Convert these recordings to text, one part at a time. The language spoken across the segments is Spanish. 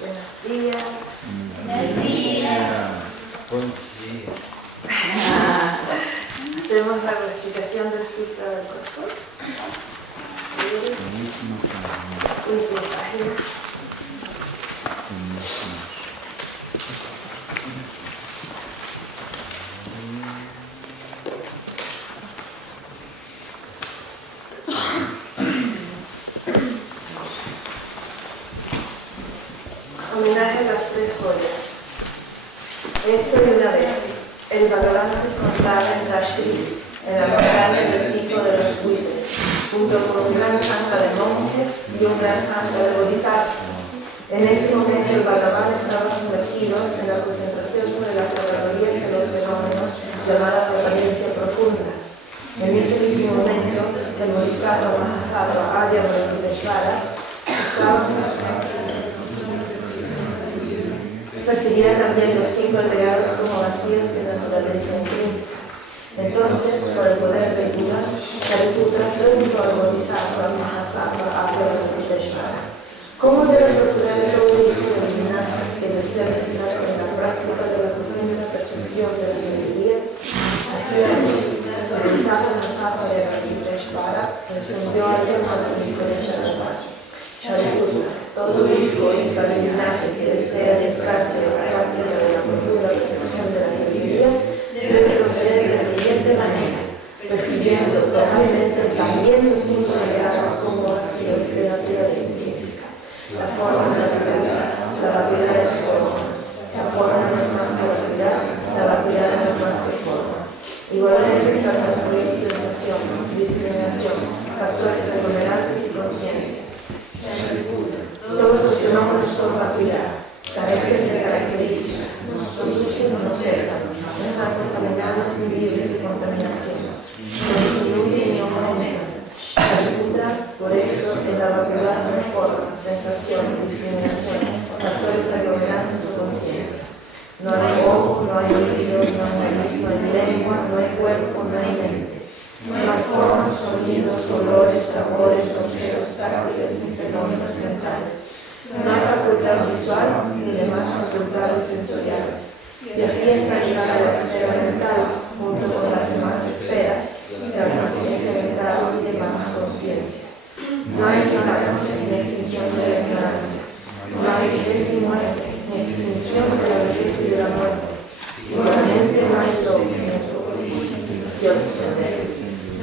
Buenos días. Buenos días. Buen día. Hacemos la recitación del Sutra del Corazón. Última página. Homenaje a las tres joyas. Esto y una vez, el Bhagavan se encontraba en Rashtriya, en la montaña del pico de los buitres, junto con un gran sangha de monjes y un gran sangha de bodhisattvas. En ese momento el Bhagavan estaba sumergido en la concentración sobre la categoría de los fenómenos llamada permanencia profunda. En ese mismo momento, el bodhisattva Mahasattva Arya Venkateshvara estaba percibía también los 5 legados como vacíos de naturaleza intrínseca. Entonces, por el poder del Buda, Shariputra preguntó al Bodhisattva Mahasattva Arya Venkateshvara: ¿cómo debe proceder todo hijo de linaje que desea estar en la práctica de la profunda perfección de la sabiduría? Así el Bodhisattva Mahasattva Arya Venkateshvara respondió al llamado hijo de Shariputra: Shariputra, todo hijo o hija de linaje que desea adentrarse en la práctica de la profunda perfección de la sabiduría debe proceder de la siguiente manera, percibiendo totalmente también los 5 legados como vacíos de la naturaleza intrínseca. La forma no es realidad, la vacuidad es forma. La forma no es más que vacuidad, la vacuidad no es más que forma. Igualmente están las sensación, discriminación, factores aglomerantes y conciencias. Todos los fenómenos son vacuidad, carecen de características, no surgen, no cesan, no están contaminados ni libres de contaminación, no disminuyen ni aumentan. Shariputra, por eso, en la vacuidad no hay forma, sensación, discriminación, factores aglomerantes o conciencias. No hay ojo, no hay oído, no hay nariz, no hay lengua, no hay cuerpo, no hay mente. No hay formas, sonidos, olores, sabores, objetos táctiles ni fenómenos mentales. No hay facultad visual ni demás facultades sensoriales. Y así está ligada la esfera mental junto con las demás esferas, la conciencia mental y demás conciencias. No hay ignorancia ni extinción de la ignorancia. No hay vejez ni muerte, ni extinción de la vejez y de la muerte. Igualmente no hay sufrimiento, ni extinción.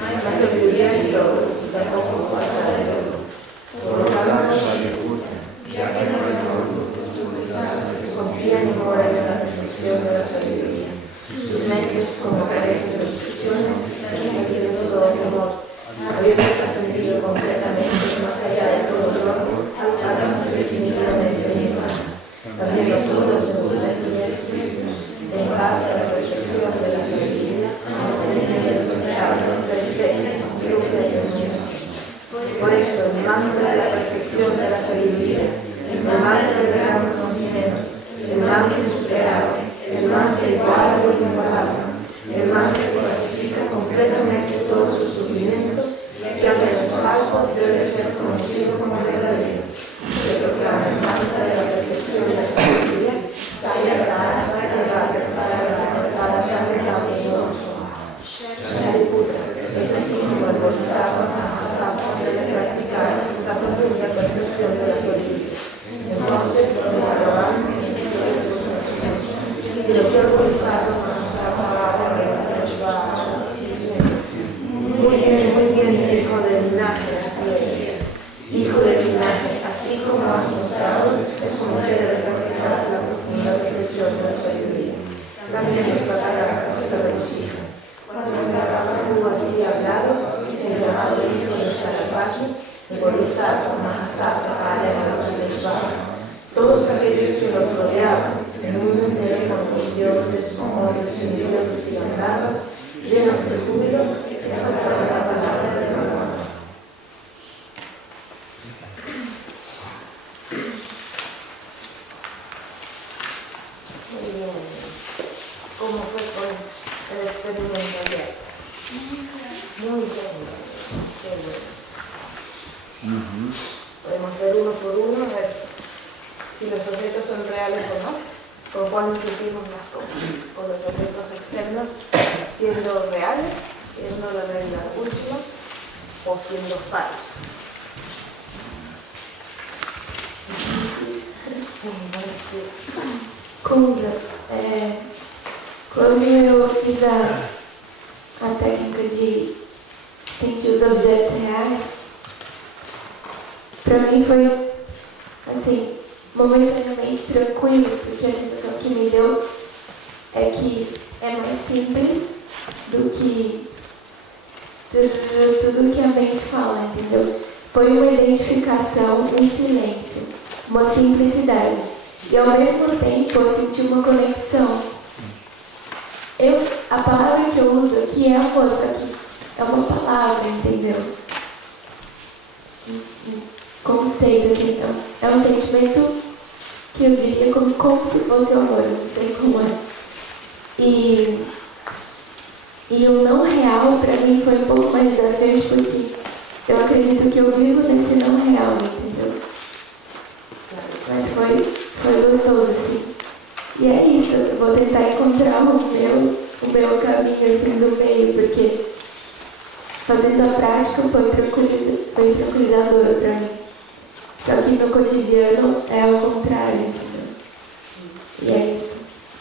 La sabiduría y logro, tampoco falta de logro. Por lo tanto, ya que no hay logro, confían y moran en la perfección de la sabiduría. Sus mentes, como carecen de restricciones, tienen todo temor. Habiendo trascendido completamente más allá de todo logro, alcanzan definitivamente el nirvana. También los todos de ustedes en base a la perfección de la sabiduría, tienen el superable perfecto, libre y hermoso. Por esto, el mantra de la perfección de la sabiduría, el mantra del gran conocimiento, el mantra insuperable, el mantra igual o inigualable, el mantra que pacifica completamente todos los sufrimientos, que aunque es falso, debe ser conocido como verdadero. Se proclama el mantra de la perfección de la sabiduría, Shariputra, es así como el Bodhisattva Mahasattva debe practicar la profunda perfección de la sabiduría. Entonces, el Bhagavan y lo que el Bodhisattva Mahasattva muy bien, hijo del linaje, así es. Hijo del linaje, así como has mostrado, es como se debe practicar la profunda perfección de la sabiduría. También los Tathagatas se regocijan. Cuando tú así hablado, el llamado hijo de Sharapati, el Bodhisattva Mahasattva Arya Venkateshvara, todos aquellos que los rodeaban, el mundo entero con los dioses, hombres y dioses y gandharvas, llenos de júbilo, exaltaron la palabra del Bhagavan. Muy bien. ¿Cómo fue con el experimento ayer? Muy bien. Qué bueno. Podemos ver uno por uno, a ver si los objetos son reales o no, con cuál nos sentimos más cómodos, con los objetos externos siendo reales, siendo la realidad última, o siendo falsos. Kunza, quando eu fiz a técnica de sentir os objetos reais, para mim foi assim, momentaneamente tranquilo, porque a sensação que me deu é que é mais simples do que tudo que a mente fala, entendeu? Foi uma identificação, um silêncio, uma simplicidade. E ao mesmo tempo eu senti uma conexão. A palavra que eu uso aqui é amor, só que é uma palavra, entendeu? Conceito, assim, é um sentimento que eu diria como se fosse o amor, não sei como é. E o não real, para mim, foi um pouco mais desafiante, porque eu acredito que eu vivo nesse não real, entendeu? Mas foi gostoso, assim. E é isso, eu vou tentar encontrar o meu caminho, assim, do meio, porque fazendo a prática foi tranquilizador para mim. Só que no cotidiano é ao contrário, entendeu? Y es.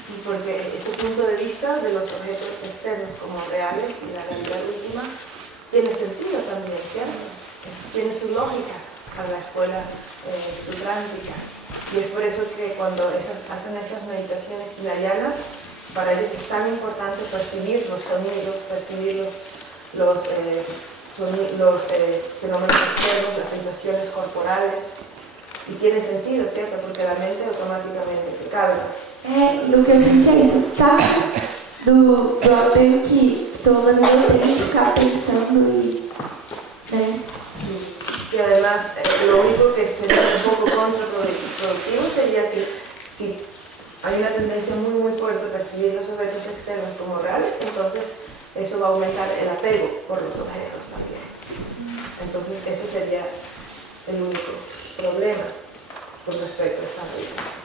Sí, porque este punto de vista de los objetos externos como reales y la realidad última tiene sentido también, ¿cierto? Tiene su lógica para la escuela sutrántica. Y es por eso que cuando hacen esas meditaciones hinayana, para ellos es tan importante percibir los sonidos, percibir los fenómenos externos, las sensaciones corporales. E tiene sentido, ¿cierto? Porque la mente automáticamente se calma. E o que eu senti é isso, sabe? Do apego que todo mundo tem que ficar pensando e... né? Sí. Y además, lo único que sería un poco contraproductivo sería que si hay una tendencia muy fuerte a percibir los objetos externos como reales, entonces eso va a aumentar el apego por los objetos también. Entonces ese sería el único problema con respecto a esta meditación.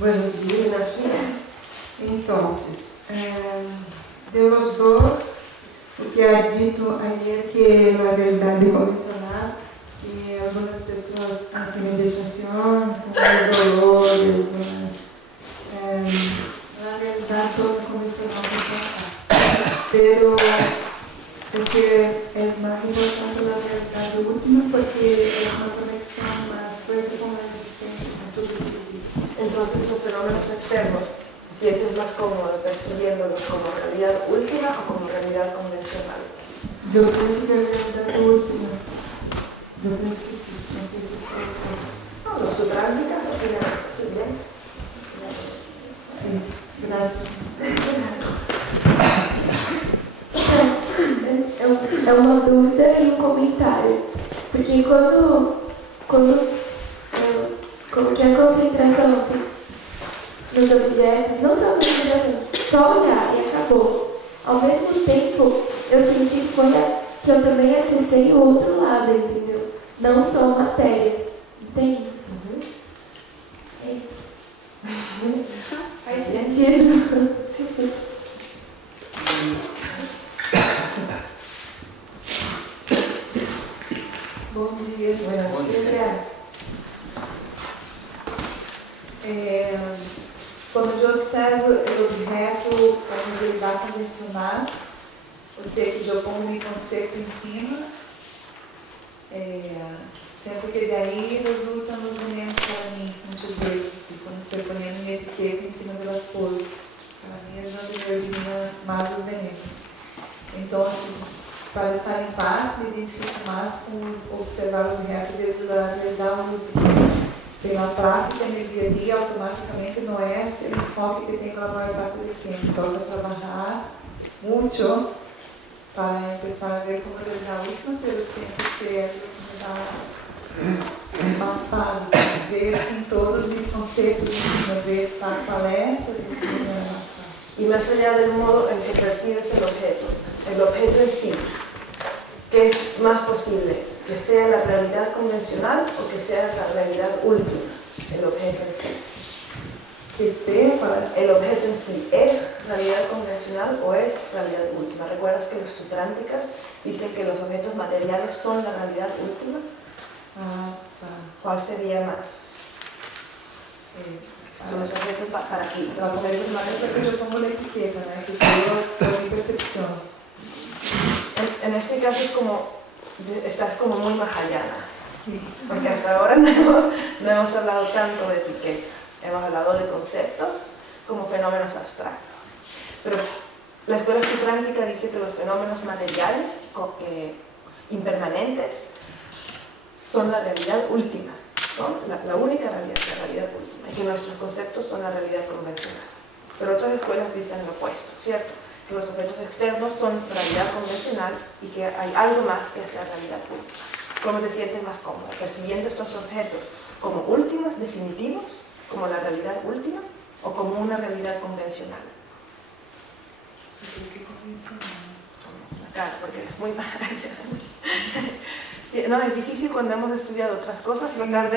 Buenos dias. Buenos días. Então, de los dos, o que ha dito ayer que a realidade convencional, que algumas pessoas fazem meditação com os olores, mas na realidade todo convencional funciona. Pero porque é mais importante a realidade última, porque é uma conexão mais fuerte com a existência, com tudo que existe. Entonces los fenómenos externos, ¿te sientes más cómodo percibiéndolos como realidad última o como realidad convencional? Eu penso que é a realidade última. Eu penso que sim, não sei se estou No, los sutránticas opinan eso, ¿sí bien? Sim, graças. É uma dúvida e um comentário, porque quando eu coloquei a concentração assim, nos objetos, não só a concentração, só olhar e acabou. Ao mesmo tempo, eu senti que eu também acessei o outro lado, entendeu? Não só a matéria, entende? É isso. Faz sentido? Sim. Bom dia. Buenos días. Quando eu observo o objeto como ele vai convencionar, ou seja, eu pongo meu conceito em cima, sempre que daí resulta nos venenos para mim, muitas vezes, quando estou ponendo minha etiqueta em cima das coisas. Para mim, eu elimino mais os venenos. Então, para estar em paz, me identifico mais com observar o objeto desde a realidade pela prática no dia a dia, automaticamente não é esse enfoque que tenho a maior parte do tempo. Toca trabalhar muito para começar a ver como realidade última, mas eu sinto que essa me dá mais paz, assim, ver assim, todos os conceitos em cima, ver palestras e tudo me dá mais paz. Y más allá del modo en que percibes el objeto en sí, ¿qué es más posible? que sea la realidad convencional o que sea la realidad última, el objeto en sí. Que sea para El objeto en sí es realidad convencional o es realidad última. ¿Recuerdas que los sutránticas dicen que los objetos materiales son la realidad última? ¿Cuál sería más? Son los objetos para aquí. Los objetos materiales, yo pongo la etiqueta, ¿no? Que por mi percepción. En este caso es como, estás como muy mahayana, Sí. porque hasta ahora no hemos hablado tanto de etiqueta. Hemos hablado de conceptos como fenómenos abstractos. Pero la escuela sutrántica dice que los fenómenos materiales, impermanentes, son la realidad última, son la única realidad, la realidad última, y que nuestros conceptos son la realidad convencional. Pero otras escuelas dicen lo opuesto, ¿cierto? Que los objetos externos son realidad convencional y que hay algo más que es la realidad última. ¿Cómo te sientes más cómoda? ¿Percibiendo estos objetos como últimos, definitivos, como la realidad última, o como una realidad convencional? Claro, porque es muy mala. Sí, no, es difícil cuando hemos estudiado otras cosas, tratar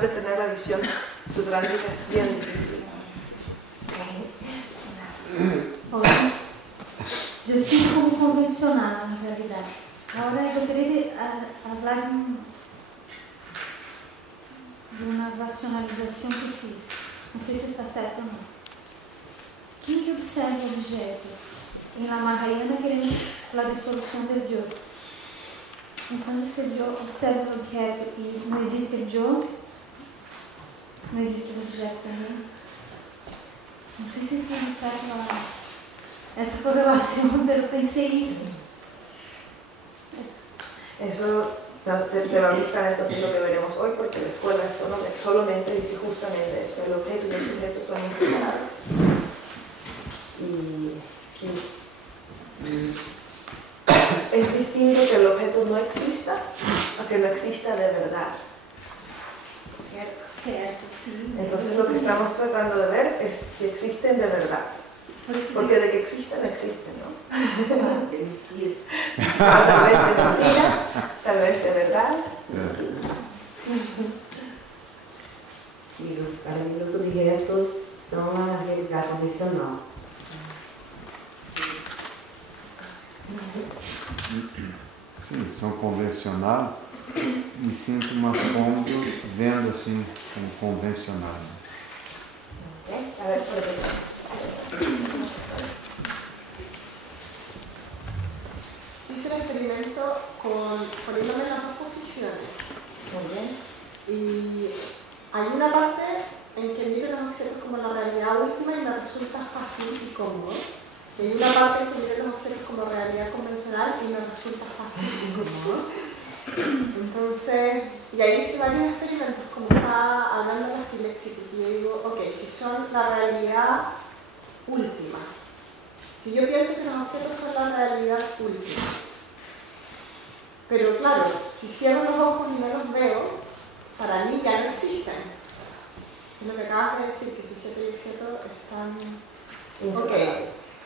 de tener la visión sutrántica es bien difícil. Hola. Yo sigo como convencional, en realidad. Ahora gostaria de hablar de uma racionalização que fiz. Não sei se está certo ou não. Quem que observa o objeto? Em La Mahayana queremos a dissolução do yo. Então, se o yo observa o objeto e não existe o yo, não existe o objeto também. Não sei se está certo essa correlação, mas eu pensei isso. Eso te va a gustar entonces lo que veremos hoy, porque la escuela solamente dice justamente eso, el objeto y el sujeto son inseparables. Y sí, es distinto que el objeto no exista a que no exista de verdad, ¿cierto? Certo, sí. Entonces lo que estamos tratando de ver es si existen de verdad, porque de que existen, existen, ¿no? Tal vez de mentira, tal vez de verdad. Sí, para mí los objetos son la realidad convencional. Sim, são convencional, me sinto mais cômodo vendo assim como convencional. ¿Okay? A ver, por ejemplo. Hice el experimento poniéndome en las dos posiciones. Muy bien. Y hay una parte en que miro los objetos como la realidad última y me resulta fácil y cómodo. Y hay una parte en que miro los objetos como realidad convencional y me resulta fácil y cómodo. Entonces, y ahí hice varios experimentos, como estaba hablando de la Silexi, y yo digo, ok, si son la realidad última, si yo pienso que los objetos son la realidad última, pero claro, si cierro los ojos y no los veo, para mí ya no existen. Es lo que acabas de decir, que sujeto y objeto están... Ok,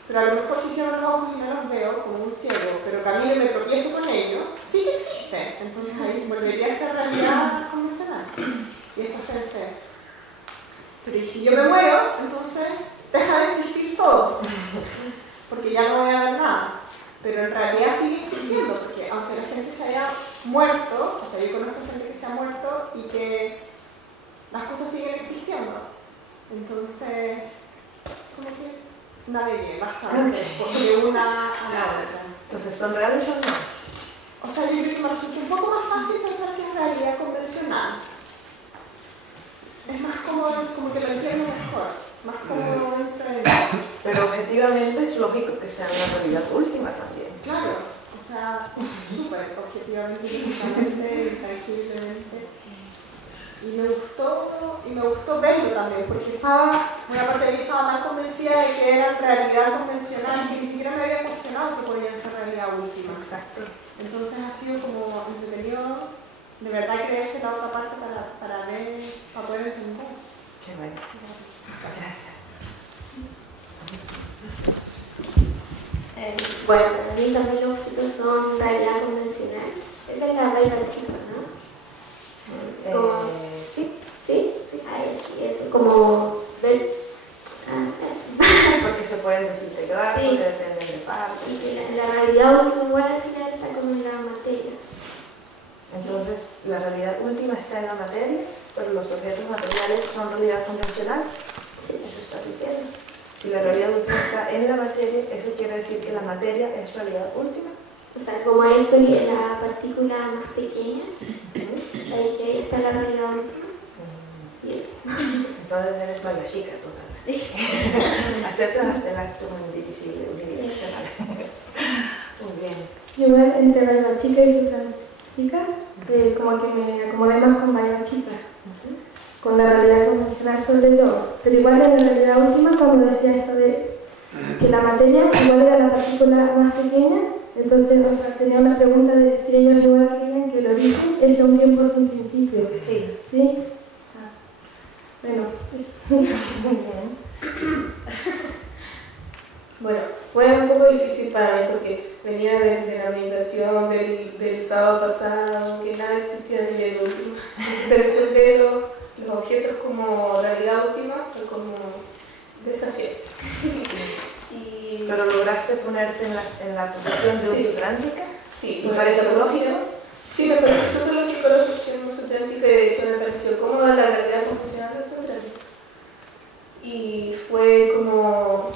pero a lo mejor si cierro los ojos y no los veo, como un ciego, pero camino y me tropiezo con ellos, sí que existen. Entonces ahí volvería a ser realidad convencional. Y después pensé, pero ¿y si yo me muero? Entonces deja de existir todo, porque ya no voy a ver nada. Pero en realidad sigue existiendo, porque aunque la gente se haya muerto, o sea, yo conozco gente que se ha muerto y que las cosas siguen existiendo. Entonces, como que navegué bastante, de una a la otra. Entonces, ¿son reales o no? O sea, yo creo que me resulta un poco más fácil pensar que es realidad convencional. Es más cómodo, como que lo entiendo mejor, más cómodo dentro de mí. Pero objetivamente es lógico que sea una realidad última también. Claro, o sea, súper objetivamente, intensamente, intangiblemente. Y me gustó verlo también, porque una parte de mí estaba más convencida de que eran realidad convencional, que ni siquiera me había cuestionado que podían ser realidad última. Exacto. Entonces ha sido como entretenido de verdad creerse la otra parte para poder entender. Qué bueno. Gracias. Bueno, para mí también los objetos son realidad convencional. Esa es la vaina chica, ¿no? Sí. ¿Sí? Sí, sí. Ay, sí, eso. Como ver. Eso. Porque se pueden desintegrar, Sí. porque dependen de partes. Y que la realidad última igual al final está como en la materia. Entonces, la realidad última está en la materia, pero los objetos materiales son realidad convencional. Sí. Eso está diciendo. Si la realidad última está en la materia, eso quiere decir que la materia es realidad última. O sea, como eso y la partícula más pequeña, ahí que ahí está la realidad última. Bien. Entonces eres baila chica tú también. Sí. Aceptas hasta el acto indivisible, unidireccional. Muy bien. Igual entre Baila Chica y Supra Chica, como que me acomodé más con Baila Chica, con la realidad convencional sobre todo. Pero igual en la realidad última, cuando decía esto de que la materia igual era la partícula más pequeña, entonces o sea, tenía una pregunta de si ellos igual creían que el origen es de un tiempo sin principio. Sí. ¿Sí? Bueno, eso. Muy bien. Bueno, fue un poco difícil para mí porque venía de la meditación del sábado pasado, que nada existía en el último. Entonces después ver los objetos como realidad última fue como desafiante. Pero lograste ponerte en la posición de un sutrántica. Sí, ¿Y parece lógico? Sí, me pareció súper lógico la posición de un sutrántica y de hecho me pareció cómoda la realidad convencional de un sutrántica. Y fue como...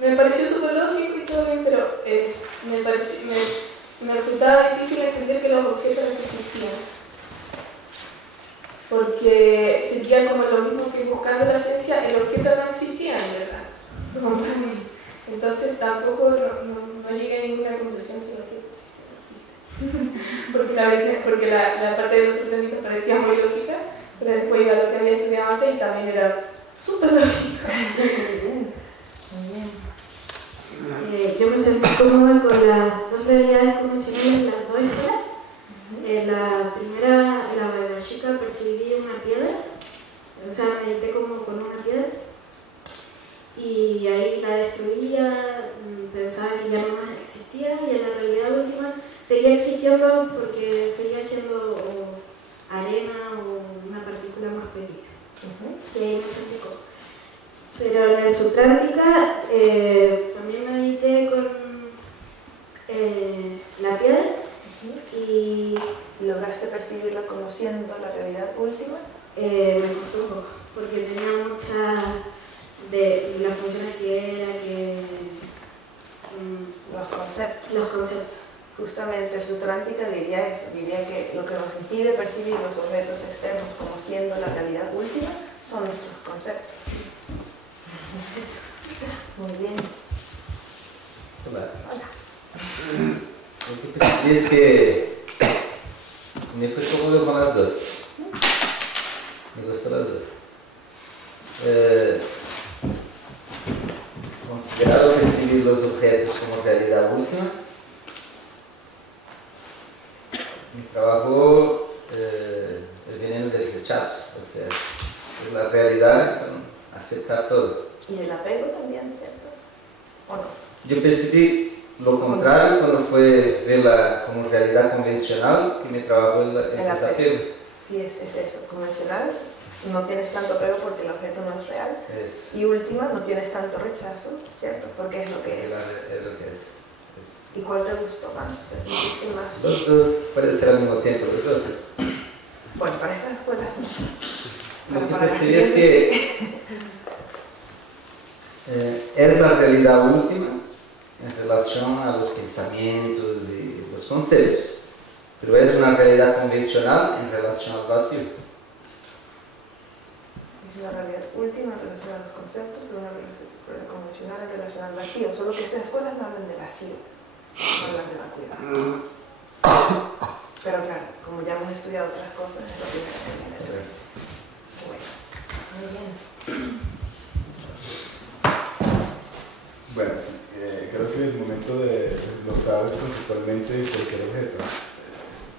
me pareció súper lógico y todo bien, pero me resultaba difícil entender que los objetos existían. Porque sentía como lo mismo que buscando la esencia, el objeto no existía en verdad. Entonces tampoco no llegué a ninguna conclusión si el objeto existe o no existe. Porque la parte de los sutránicos parecía muy lógica, pero después iba a lo que había estudiado antes y también era súper lógica. Muy bien. Yo me sentí cómoda con las dos realidades convencionales en las dos escuelas. La primera, la Vaivashika, percibí una piedra, o sea, medité como con una piedra y ahí la destruía, pensaba que ya no más existía y en la realidad última seguía existiendo porque seguía siendo arena o una partícula más pequeña. Y ahí me sentí cómoda. Pero en el Sutrántica también medité con la piedra y ¿lograste percibirlo como siendo la realidad última? me costó un poco, porque tenía mucha de las funciones que era, los conceptos. Justamente el Sutrántica diría eso, diría que lo que nos impide percibir los objetos externos como siendo la realidad última son nuestros conceptos. Eso. Muy bien. Hola. Lo que percibí es que me fue cómodo con las dos. Me gustó las dos. Considerado percibir los objetos como realidad última. Mi trabajo el veneno del rechazo, o sea, es la realidad, entonces, aceptar todo. Y el apego también, ¿cierto? ¿O no? Yo percibí lo contrario cuando fue verla como realidad convencional, que me trabajó el desapego. Sí, es eso. Convencional, no tienes tanto apego porque el objeto no es real. Y última, no tienes tanto rechazo, ¿cierto? Porque es lo que es. Es lo que es. ¿Y cuál te gustó más? ¿Te sentiste más? Los dos puede ser al mismo tiempo, los dos. Bueno, para estas escuelas no. Lo que percibí es que es la realidad última en relación a los pensamientos y los conceptos, pero es una realidad convencional en relación al vacío. Es una realidad última en relación a los conceptos, pero una realidad convencional en relación al vacío, solo que estas escuelas no hablan de vacío, no hablan de vacuidad. Pero claro, como ya hemos estudiado otras cosas, es lo primero que viene de eso. Bueno, muy bien. Bueno, sí, creo que el momento de desglosar principalmente cualquier objeto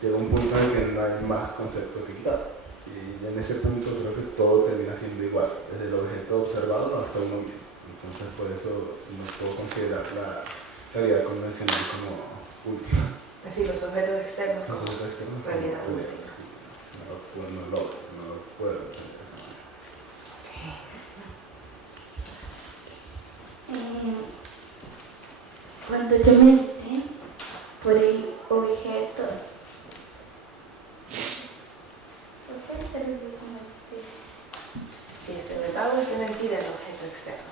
llega un punto en el que no hay más conceptos que quitar. Y en ese punto creo que todo termina siendo igual, desde el objeto observado hasta uno mismo. Entonces por eso no puedo considerar la realidad convencional como última. Es decir, los objetos externos. Los objetos externos. Realidad última. No lo puedo ver de esa manera. Cuando yo medité por el objeto, si es de verdad o es de mentira el objeto externo.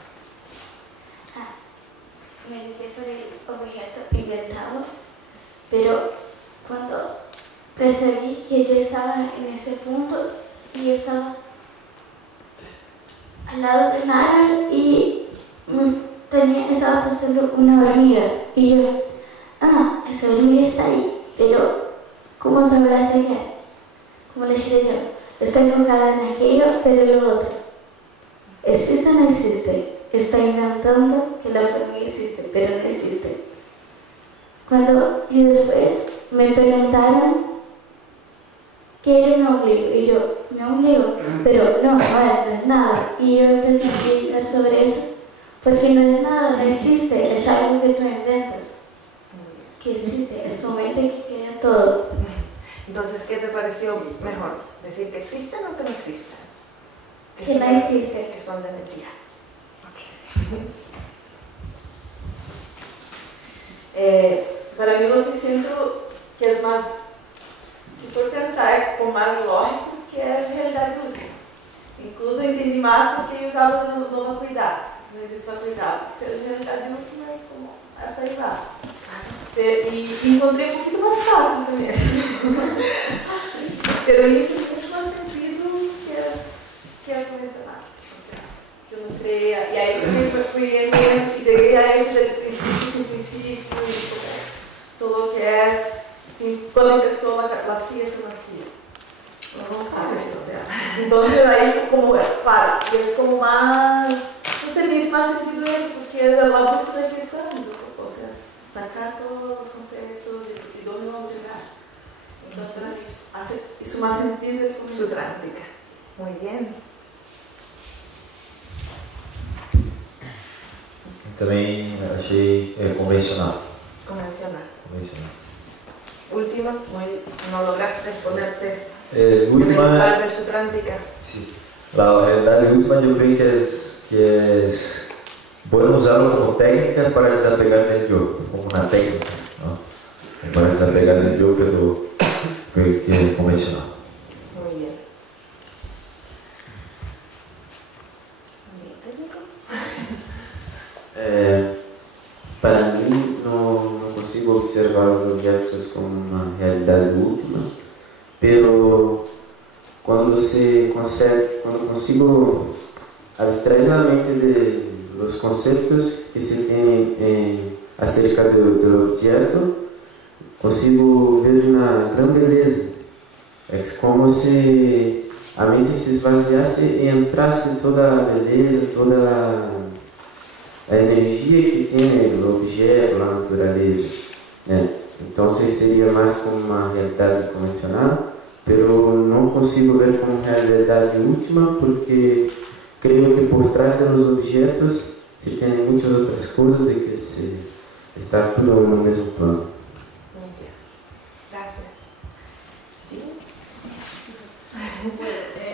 Medité por el objeto inventado, pero cuando percibí que yo estaba en ese punto y yo estaba al lado de Nara y estaba pasando una hormiga y yo, esa hormiga está ahí, pero ¿cómo sabrás de ella? Como le decía yo, estoy enfocada en aquello, pero lo otro, ¿existe o no existe? Estoy inventando que la hormiga existe, pero no existe. Y después me preguntaron qué era un ombligo, y yo, un ombligo, pero no es nada. Y yo empecé a meditar sobre eso, porque no es nada, no existe, es algo que tú inventas. Que existe, es tu mente que crea todo. Entonces, ¿qué te pareció mejor? ¿Decir que existen o que no existen? Que no existen. Que son de mentira. Para mí lo que siento que es más, si for pensar con más lógico, que é a realidade última. Incluso eu entendi mais porque eu usava no vacuidade, não existe vacuidade. Se a realidade última é como essa aí lá. E encontrei muito mais fácil também. Pero isso tem muito mais sentido que as convencionais. Que eu não creia. E aí fui indo e peguei a esse princípio, sem princípio, todo que é, assim, quando a pessoa nascia, se nascia. Não sabe o que é. Então, aí como, é como mais, no serviço mais sentido isso, porque lá busca da questão, você sacar todos os conceitos e dormir em um lugar. Então, para mim, isso mais sentido como su práctica. Muy bien. Também achei convencional. Convencional. Última, no lograste ponerte última, en el lugar de su práctica. Sí. La realidad última yo creo que es podemos usarlo como técnica para desapegar del yo, como una técnica, ¿no? Para desapegar del yo, pero creo que es convencional. Muy bien. ¿Técnico? Para mí no consigo observar los objetos como una realidad última, pero cuando consigo abstraer la mente de los conceptos que se tienen acerca del objeto, consigo ver una gran belleza. Es como si a mente se esvaziasse y entrasse toda la belleza, toda la energia que tem o objeto, a natureza, né? Então seria mais como uma realidade convencional, pero não consigo ver como realidade última, porque creio que por trás dos objetos se tem muitas outras coisas e que está tudo no mesmo plano.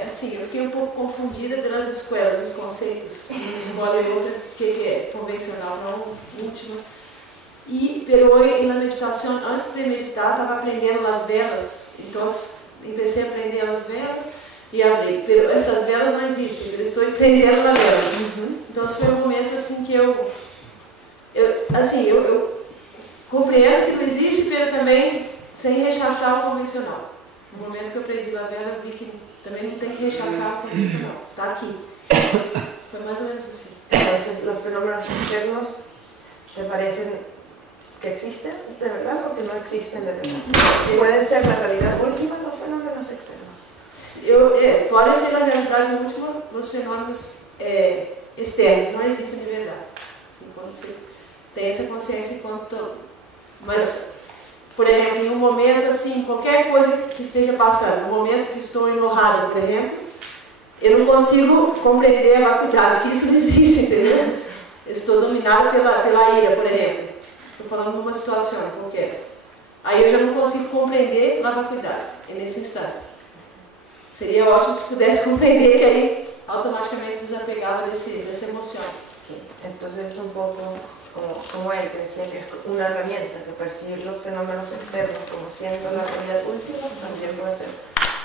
Assim, eu fiquei um pouco confundida pelas escolas, os conceitos, uma escola e outra, o que é convencional, não última. Pero hoje, na meditação, antes de meditar, estava aprendendo as velas, então comecei a aprender as velas e abri. Pero essas velas não existem, eu estou aprendendo na vela. Então, foi um momento assim que eu compreendo que não existe, mas também sem rechaçar o convencional. No momento que eu aprendi a vela, eu vi que também não tem que rechaçar o convencional. Está aqui. Foi mais ou menos assim. Entonces, los fenómenos externos te parecen que existen de verdad o que no existen de verdad. ¿Pueden ser la realidad última los fenómenos externos? Podem ser a realidade última nos fenômenos externos, não existem de verdade. Assim, quando você tem essa consciência enquanto. Mas, por exemplo, em um momento assim, qualquer coisa que esteja passando, no momento que estou enojada, por exemplo, eu não consigo compreender a vacuidade, que isso não existe, entendeu? Eu estou dominada pela ira, por exemplo. Estou falando de uma situação qualquer. Aí eu já não consigo compreender na vacuidade, é nesse instante. Seria ótimo se pudesse compreender que aí automáticamente desapegaba dessa emoción. Sí, entonces es un poco como él, que decía que es una herramienta, que percibir los fenómenos externos como siendo la realidad última también puede ser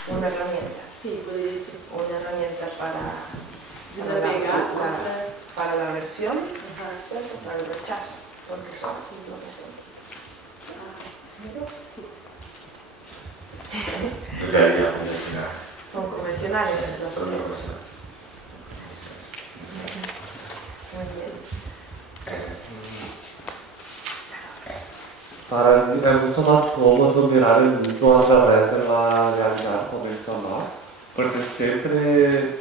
una herramienta. Sí, puede ser. Una herramienta para desapegar, para la aversión, ¿cierto? Para el rechazo, porque son lo que son. Son convencionales las cosas. Muy bien. Para mim é muito mais cômodo mirar o mundo através da realidade convencional, porque sempre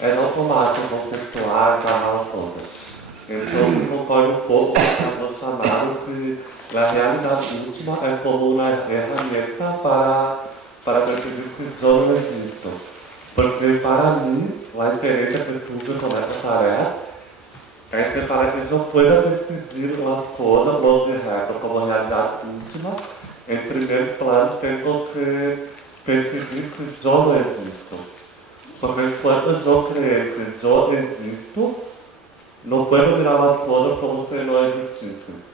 é automático conceituar a toda. Então, concordo um pouco com o chamado que a realidade última é como uma ferramenta para perceber que eu não existo. Porque para mim, a experiência que tudo começa a tarefa é que para que eu pueda perceber la forma, los objetos como realidad última, en primer plano tengo que percibir que yo no existo. Porque cuando yo creo que yo existo, no puedo mirar las cosas como si no existiesen.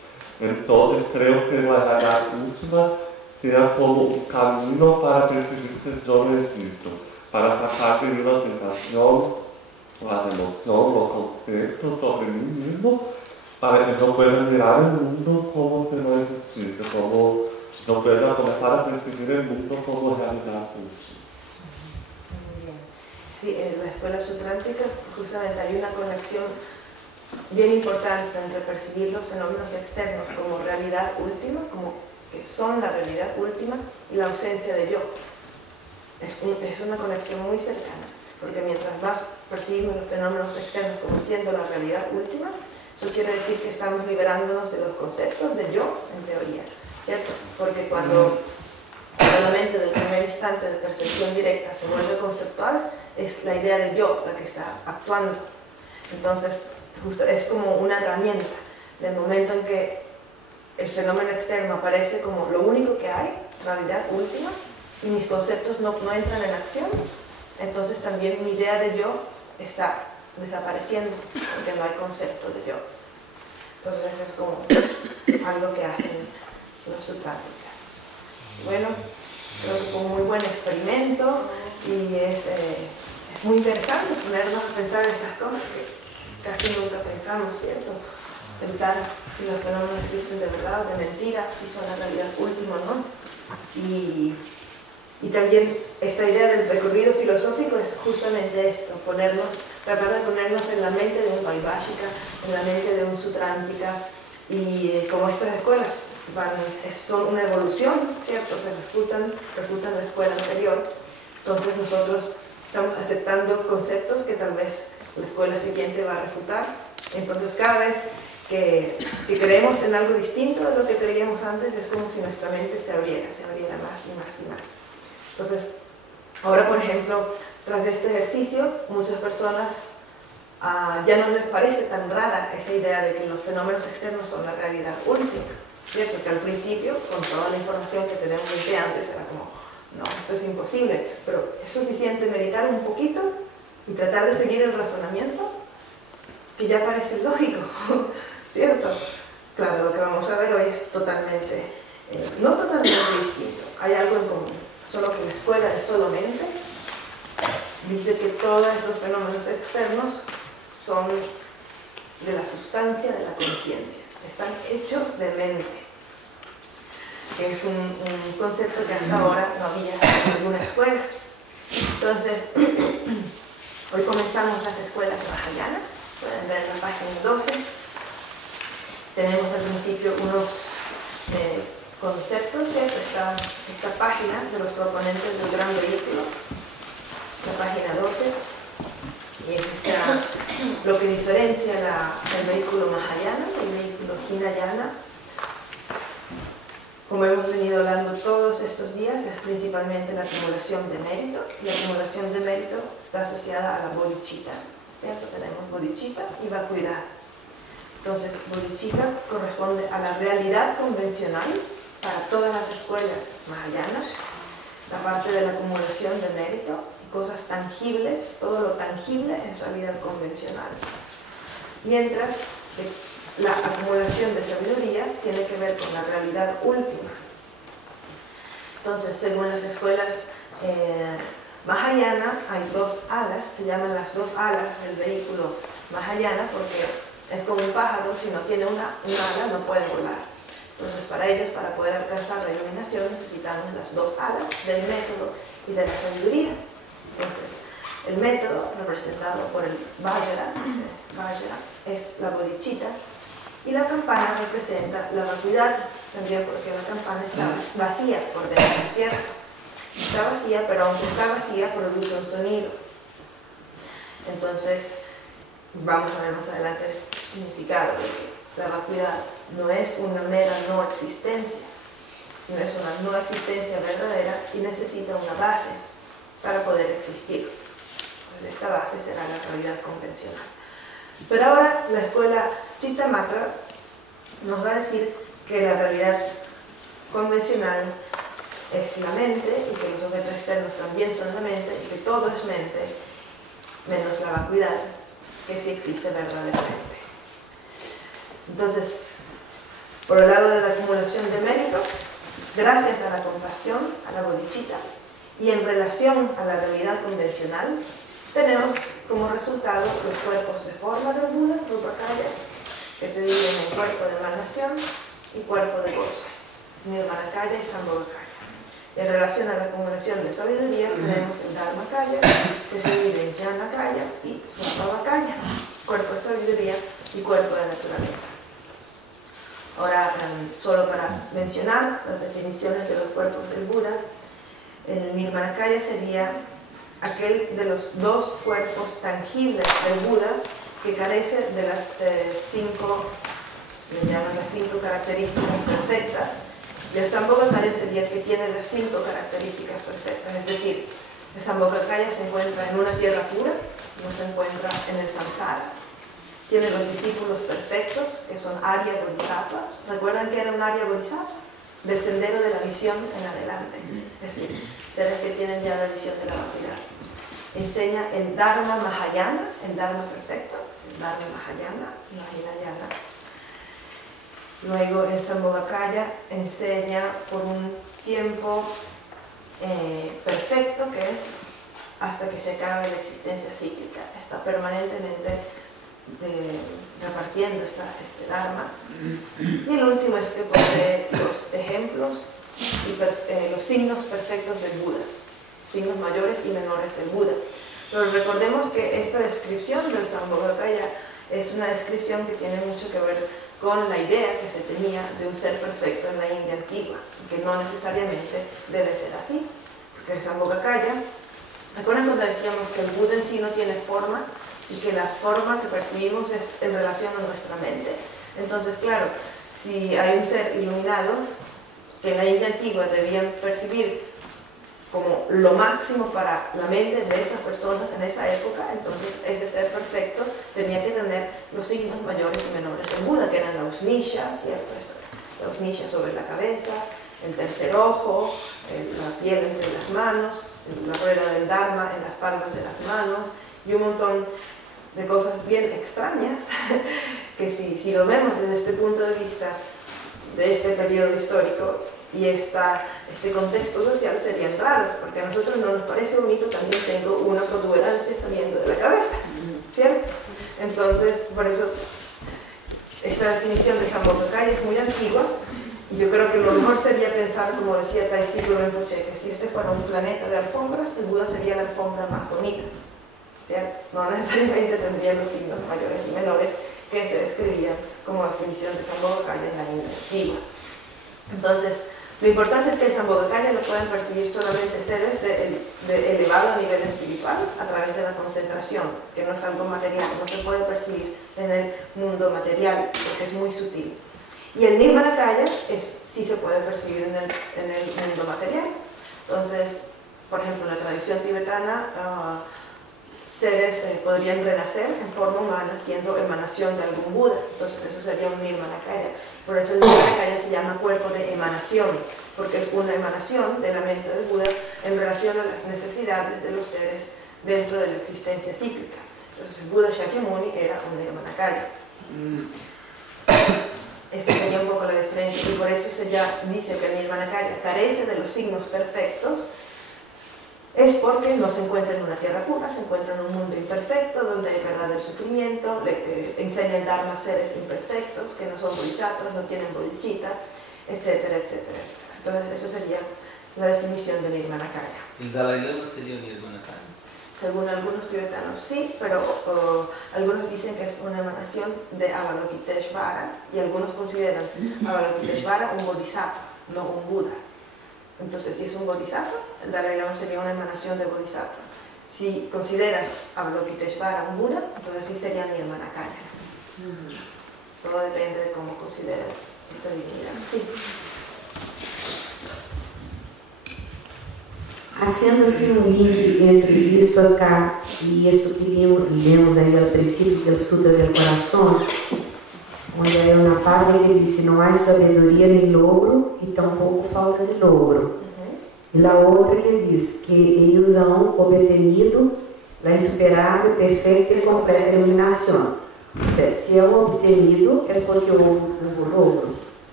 Entonces creo que la realidad última sea como un camino para percibir que yo no existo, para sacar de mí la sensación, la emoción, los conceptos sobre mí mismo, para que yo pueda mirar el mundo como si no existiese, como yo pueda comenzar a percibir el mundo como realidad última. Muy bien. Sí, en la escuela sutrántica justamente hay una conexión bien importante entre percibir los fenómenos externos como realidad última, como que son la realidad última, y la ausencia de yo. Es una conexión muy cercana. Porque mientras más percibimos los fenómenos externos como siendo la realidad última, eso quiere decir que estamos liberándonos de los conceptos de yo, en teoría, ¿cierto? Porque cuando la mente del primer instante de percepción directa se vuelve conceptual, es la idea de yo la que está actuando. Entonces, justo es como una herramienta. Del momento en que el fenómeno externo aparece como lo único que hay, realidad última, y mis conceptos no entran en acción, entonces también mi idea de yo está desapareciendo, porque no hay concepto de yo. Entonces eso es como algo que hacen los sutráticas. Bueno, creo que fue un muy buen experimento y es muy interesante ponernos a pensar en estas cosas que casi nunca pensamos, ¿cierto? Pensar si los fenómenos existen de verdad o de mentira, si son la realidad última o no. Y también esta idea del recorrido filosófico es justamente esto, tratar de ponernos en la mente de un Vaibhashika, en la mente de un Sutrántica, y como estas escuelas son una evolución, ¿cierto? Se refutan la escuela anterior, entonces nosotros estamos aceptando conceptos que tal vez la escuela siguiente va a refutar, entonces cada vez que creemos en algo distinto de lo que creíamos antes, es como si nuestra mente se abriera más y más y más. Entonces, ahora por ejemplo, tras este ejercicio, muchas personas ya no les parece tan rara esa idea de que los fenómenos externos son la realidad última, ¿cierto? Que al principio, con toda la información que tenemos desde antes, era como, no, esto es imposible, pero es suficiente meditar un poquito y tratar de seguir el razonamiento, que ya parece lógico, ¿cierto? Claro, lo que vamos a ver hoy es totalmente, no totalmente distinto, hay algo en común. Solo que la escuela de Solamente dice que todos estos fenómenos externos son de la sustancia de la conciencia, están hechos de mente, que es un concepto que hasta ahora no había en ninguna escuela. Entonces, hoy comenzamos las escuelas Mahayana, pueden ver en la página 12, tenemos al principio unos conceptos, ¿cierto? Esta página de los proponentes del gran vehículo, la página 12, y es lo que diferencia el vehículo Mahayana del vehículo Hinayana. Como hemos venido hablando todos estos días, es principalmente la acumulación de mérito. La acumulación de mérito está asociada a la bodhicitta, ¿cierto? Tenemos bodhicitta y vacuidad. Entonces, bodhicitta corresponde a la realidad convencional, para todas las escuelas mahayanas, la parte de la acumulación de mérito, cosas tangibles, todo lo tangible es realidad convencional. Mientras que la acumulación de sabiduría tiene que ver con la realidad última. Entonces, según las escuelas Mahayana, hay dos alas, se llaman las dos alas del vehículo Mahayana porque es como un pájaro, si no tiene una ala no puede volar. Entonces, para ellos, para poder alcanzar la iluminación, necesitamos las dos alas del método y de la sabiduría. Entonces, el método, representado por el Vajra, Vajra es la bodhicitta, y la campana representa la vacuidad, también porque la campana está vacía por dentro, ¿cierto? Está vacía, pero aunque está vacía, produce un sonido. Entonces, vamos a ver más adelante el significado de que la vacuidad no es una mera no existencia, sino es una no existencia verdadera y necesita una base para poder existir. Pues esta base será la realidad convencional. Pero ahora la escuela Chittamatra nos va a decir que la realidad convencional es la mente y que los objetos externos también son la mente y que todo es mente menos la vacuidad, que sí existe verdaderamente. Entonces, por el lado de la acumulación de mérito, gracias a la compasión, a la bodhicitta, y en relación a la realidad convencional, tenemos como resultado los cuerpos de forma del Buda, Rupakaya, que se dividen en cuerpo de emanación y cuerpo de gozo, Nirmanakaya y Sambhogakaya. En relación a la acumulación de sabiduría, tenemos el Dharmakaya, que se divide en Jnanakaya y Svabhavakaya, cuerpo de sabiduría y cuerpo de naturaleza. Ahora, solo para mencionar las definiciones de los cuerpos del Buda, el Nirmanakaya sería aquel de los dos cuerpos tangibles del Buda que carece de las cinco, se le llaman las 5 características perfectas. Y el Sambhogakaya sería el que tiene las 5 características perfectas, es decir, el Sambhogakaya se encuentra en una tierra pura, no se encuentra en el samsara. Tiene los discípulos perfectos, que son Arya Bodhisattvas. ¿Recuerdan que era un Arya Bodhisattva? Del sendero de la visión en adelante. Es decir, seres que tienen ya la visión de la vacuidad. Enseña el Dharma Mahayana, el Dharma perfecto, el Dharma Mahayana, la Hinayana. Luego el Sambhogakaya enseña por un tiempo perfecto, que es hasta que se acabe la existencia cíclica. Está permanentemente repartiendo este Dharma. Y el último es que posee los ejemplos y los signos perfectos del Buda, signos mayores y menores del Buda. Pero recordemos que esta descripción del Sambhogakaya es una descripción que tiene mucho que ver con la idea que se tenía de un ser perfecto en la India antigua, que no necesariamente debe ser así, porque el Sambhogakaya, ¿recuerdan cuando decíamos que el Buda en sí no tiene forma y que la forma que percibimos es en relación a nuestra mente? Entonces, claro, si hay un ser iluminado que en la India antigua debían percibir como lo máximo para la mente de esas personas en esa época, entonces ese ser perfecto tenía que tener los signos mayores y menores del Buda, que eran la Usnisha, ¿cierto? La Usnisha sobre la cabeza, el tercer ojo, la piel entre las manos, la rueda del Dharma en las palmas de las manos, y un montón de cosas bien extrañas que si lo vemos desde este punto de vista de este periodo histórico y este contexto social, serían raros, porque a nosotros no nos parece bonito, también tengo una protuberancia saliendo de la cabeza, ¿cierto? Entonces, por eso esta definición de Sambhogakaya es muy antigua, y yo creo que lo mejor sería pensar, como decía Taisiko Rinpoche, que si este fuera un planeta de alfombras, el Buda sería la alfombra más bonita, ¿cierto? No necesariamente tendría los signos mayores y menores que se describían como definición de Sambhogakaya en la India antigua. Entonces, lo importante es que el Sambhogakaya lo pueden percibir solamente seres de elevado nivel espiritual a través de la concentración, que no es algo material, no se puede percibir en el mundo material porque es muy sutil. Y el Nirmanakaya sí se puede percibir en el mundo material. Entonces, por ejemplo, en la tradición tibetana seres podrían renacer en forma humana siendo emanación de algún Buda. Entonces eso sería un Nirmanakaya. Por eso el Nirmanakaya se llama cuerpo de emanación, porque es una emanación de la mente del Buda en relación a las necesidades de los seres dentro de la existencia cíclica. Entonces el Buda Shakyamuni era un Nirmanakaya. Esto sería un poco la diferencia, y por eso se ya dice que el Nirmanakaya carece de los signos perfectos. Es porque no se encuentra en una tierra pura, se encuentra en un mundo imperfecto, donde hay verdadero sufrimiento, le enseña el Dharma a seres imperfectos, que no son bodhisattvas, no tienen bodhicitta, etcétera, etcétera, etcétera. Entonces, eso sería la definición de Nirmanakaya. ¿El Dalai Lama sería un Nirmanakaya? Según algunos tibetanos sí, pero algunos dicen que es una emanación de Avalokiteshvara, y algunos consideran Avalokiteshvara un bodhisattva, no un Buda. Entonces, si es un bodhisattva, el Dalai Lama sería una emanación de bodhisattva. Si consideras Avalokiteshvara un Buda, entonces sí sería Nirmanakaya. Todo depende de cómo consideren esta divinidad. Sí. Haciendo assim um link entre isto acá e isto que lemos aí ao princípio do Sutra do Coração, onde aí uma parte ele disse: não há sabedoria nem logro e tampouco falta de logro. E a outra ele diz que eles han obtenido a insuperável, perfeita e completa iluminação. Ou seja, se é obtenido é porque houve logro.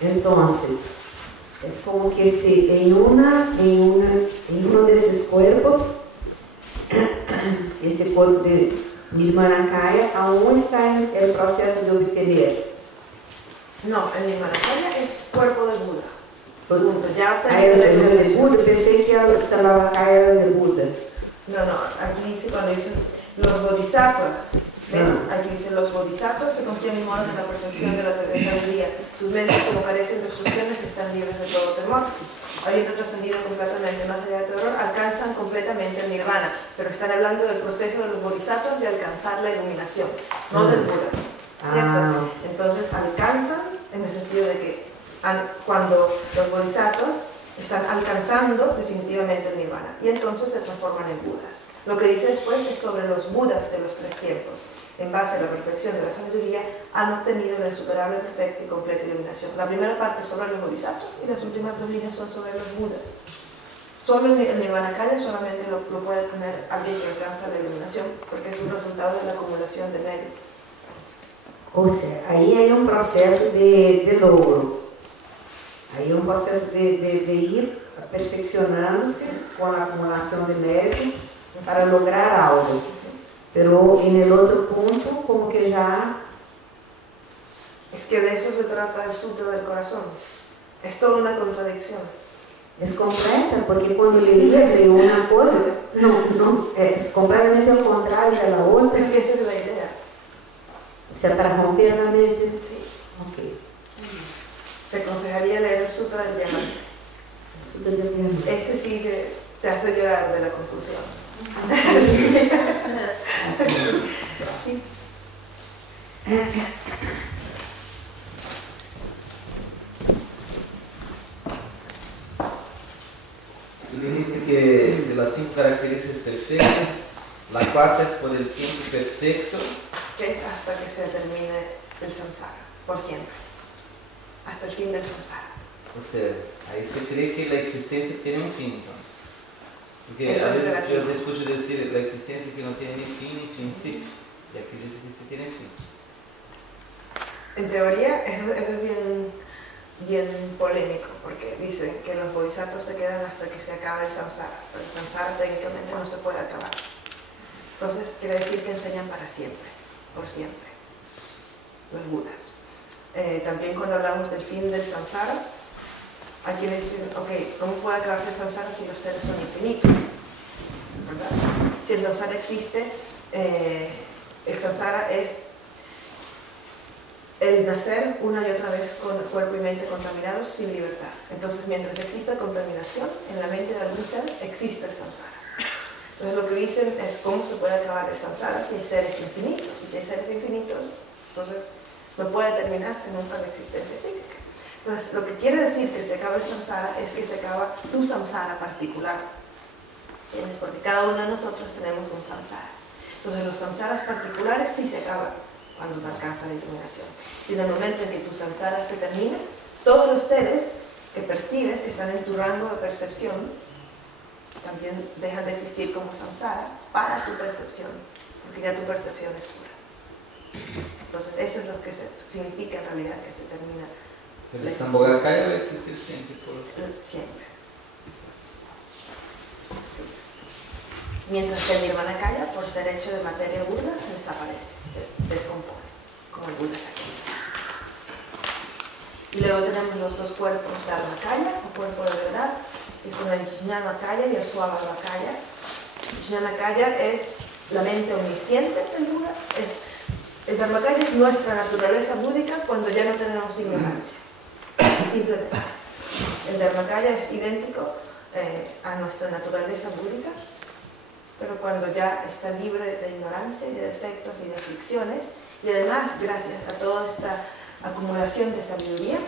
Então, é como que se em um desses corpos, esse corpo de Nirmanakaya, aún está en el proceso de obtener. No, el Nirmanakaya es cuerpo del Buda. Pregunto, ¿ya obtenido de Buda? Pensé que el Salavakaya era de Buda. No, aquí dice cuando dicen los bodhisattvas. ¿Ves? Aquí dice los bodhisattvas se confían en modo de la perfección de la sabiduría. Sus mentes, como carecen de obstrucciones, están libres de todo temor. Habiendo trascendido completamente más allá de todo error, alcanzan completamente el nirvana, pero están hablando del proceso de los bodhisattvas de alcanzar la iluminación, no del Buda, ¿cierto? Entonces alcanzan en el sentido de que cuando los bodhisattvas están alcanzando definitivamente el nirvana y entonces se transforman en Budas. Lo que dice después es sobre los Budas de los tres tiempos. En base a la perfección de la sabiduría, han obtenido la insuperable, perfecta y completa iluminación. La primera parte es sobre los bodhisattvas y las últimas dos líneas son sobre los Budas. Solo el Nirmanakaya solamente lo puede tener alguien que alcanza la iluminación, porque es un resultado de la acumulación de mérito. Ou seja, aí é um processo de logro. Aí é um processo de ir perfeccionando-se com a acumulação de mérito para lograr algo. Pero en el otro punto, como que ya... Es que de eso se trata el Sutra del Corazón. Es toda una contradicción. Es completa, porque cuando le dije una cosa, no, es completamente al contrario de la otra. Es que esa es la idea. O sea, para romper la mente. Sí. Ok. Te aconsejaría leer el Sutra del Diamante. El Sutra del Diamante. Este sí te hace llorar de la confusión. Tú dijiste que de las 5 características perfectas, la cuarta es por el tiempo perfecto. Que es hasta que se termine el samsara, por siempre. Hasta el fin del samsara. O sea, ahí se cree que la existencia tiene un fin, entonces. Porque a veces yo te escucho decir la existencia que no tiene ni fin ni principio, y aquí dice que sí tiene fin. En teoría, eso es bien polémico, porque dicen que los bodhisattvas se quedan hasta que se acabe el samsara, pero el samsara técnicamente no se puede acabar. Entonces, quiere decir que enseñan para siempre, por siempre, los Budas. También cuando hablamos del fin del samsara, hay quienes dicen, ok, ¿cómo puede acabarse el samsara si los seres son infinitos? ¿Verdad? Si el samsara existe, el samsara es el nacer una y otra vez con cuerpo y mente contaminados sin libertad. Entonces, mientras exista contaminación, en la mente de algún ser existe el samsara. Entonces, lo que dicen es cómo se puede acabar el samsara si hay seres infinitos. Y si hay seres infinitos, entonces no puede terminarse nunca la existencia cíclica. Entonces, lo que quiere decir que se acaba el samsara es que se acaba tu samsara particular. ¿Entiendes? Porque cada uno de nosotros tenemos un samsara. Entonces los samsaras particulares sí se acaban cuando uno alcanza la iluminación. Y en el momento en que tu samsara se termina, todos los seres que percibes, que están en tu rango de percepción, también dejan de existir como samsara para tu percepción, porque ya tu percepción es pura. Entonces eso es lo que significa en realidad que se termina. Pero el Sambhogakaya va a existir siempre. Siempre. Sí. Mientras que el Nirmanakaya, por ser hecho de materia burda, se desaparece, se descompone, como el Buda Shakyamuni. Y luego tenemos los dos cuerpos Dharmakaya, o cuerpo de verdad, que son el Jnanakaya y el Swabhavakaya. Jnanakaya es la mente omnisciente del Buda. El Dharmakaya es nuestra naturaleza búdica cuando ya no tenemos ignorancia. Simplemente. El Dharmakaya es idéntico a nuestra naturaleza búdica, pero cuando ya está libre de ignorancia y de defectos y de aflicciones, y además, gracias a toda esta acumulación de sabiduría,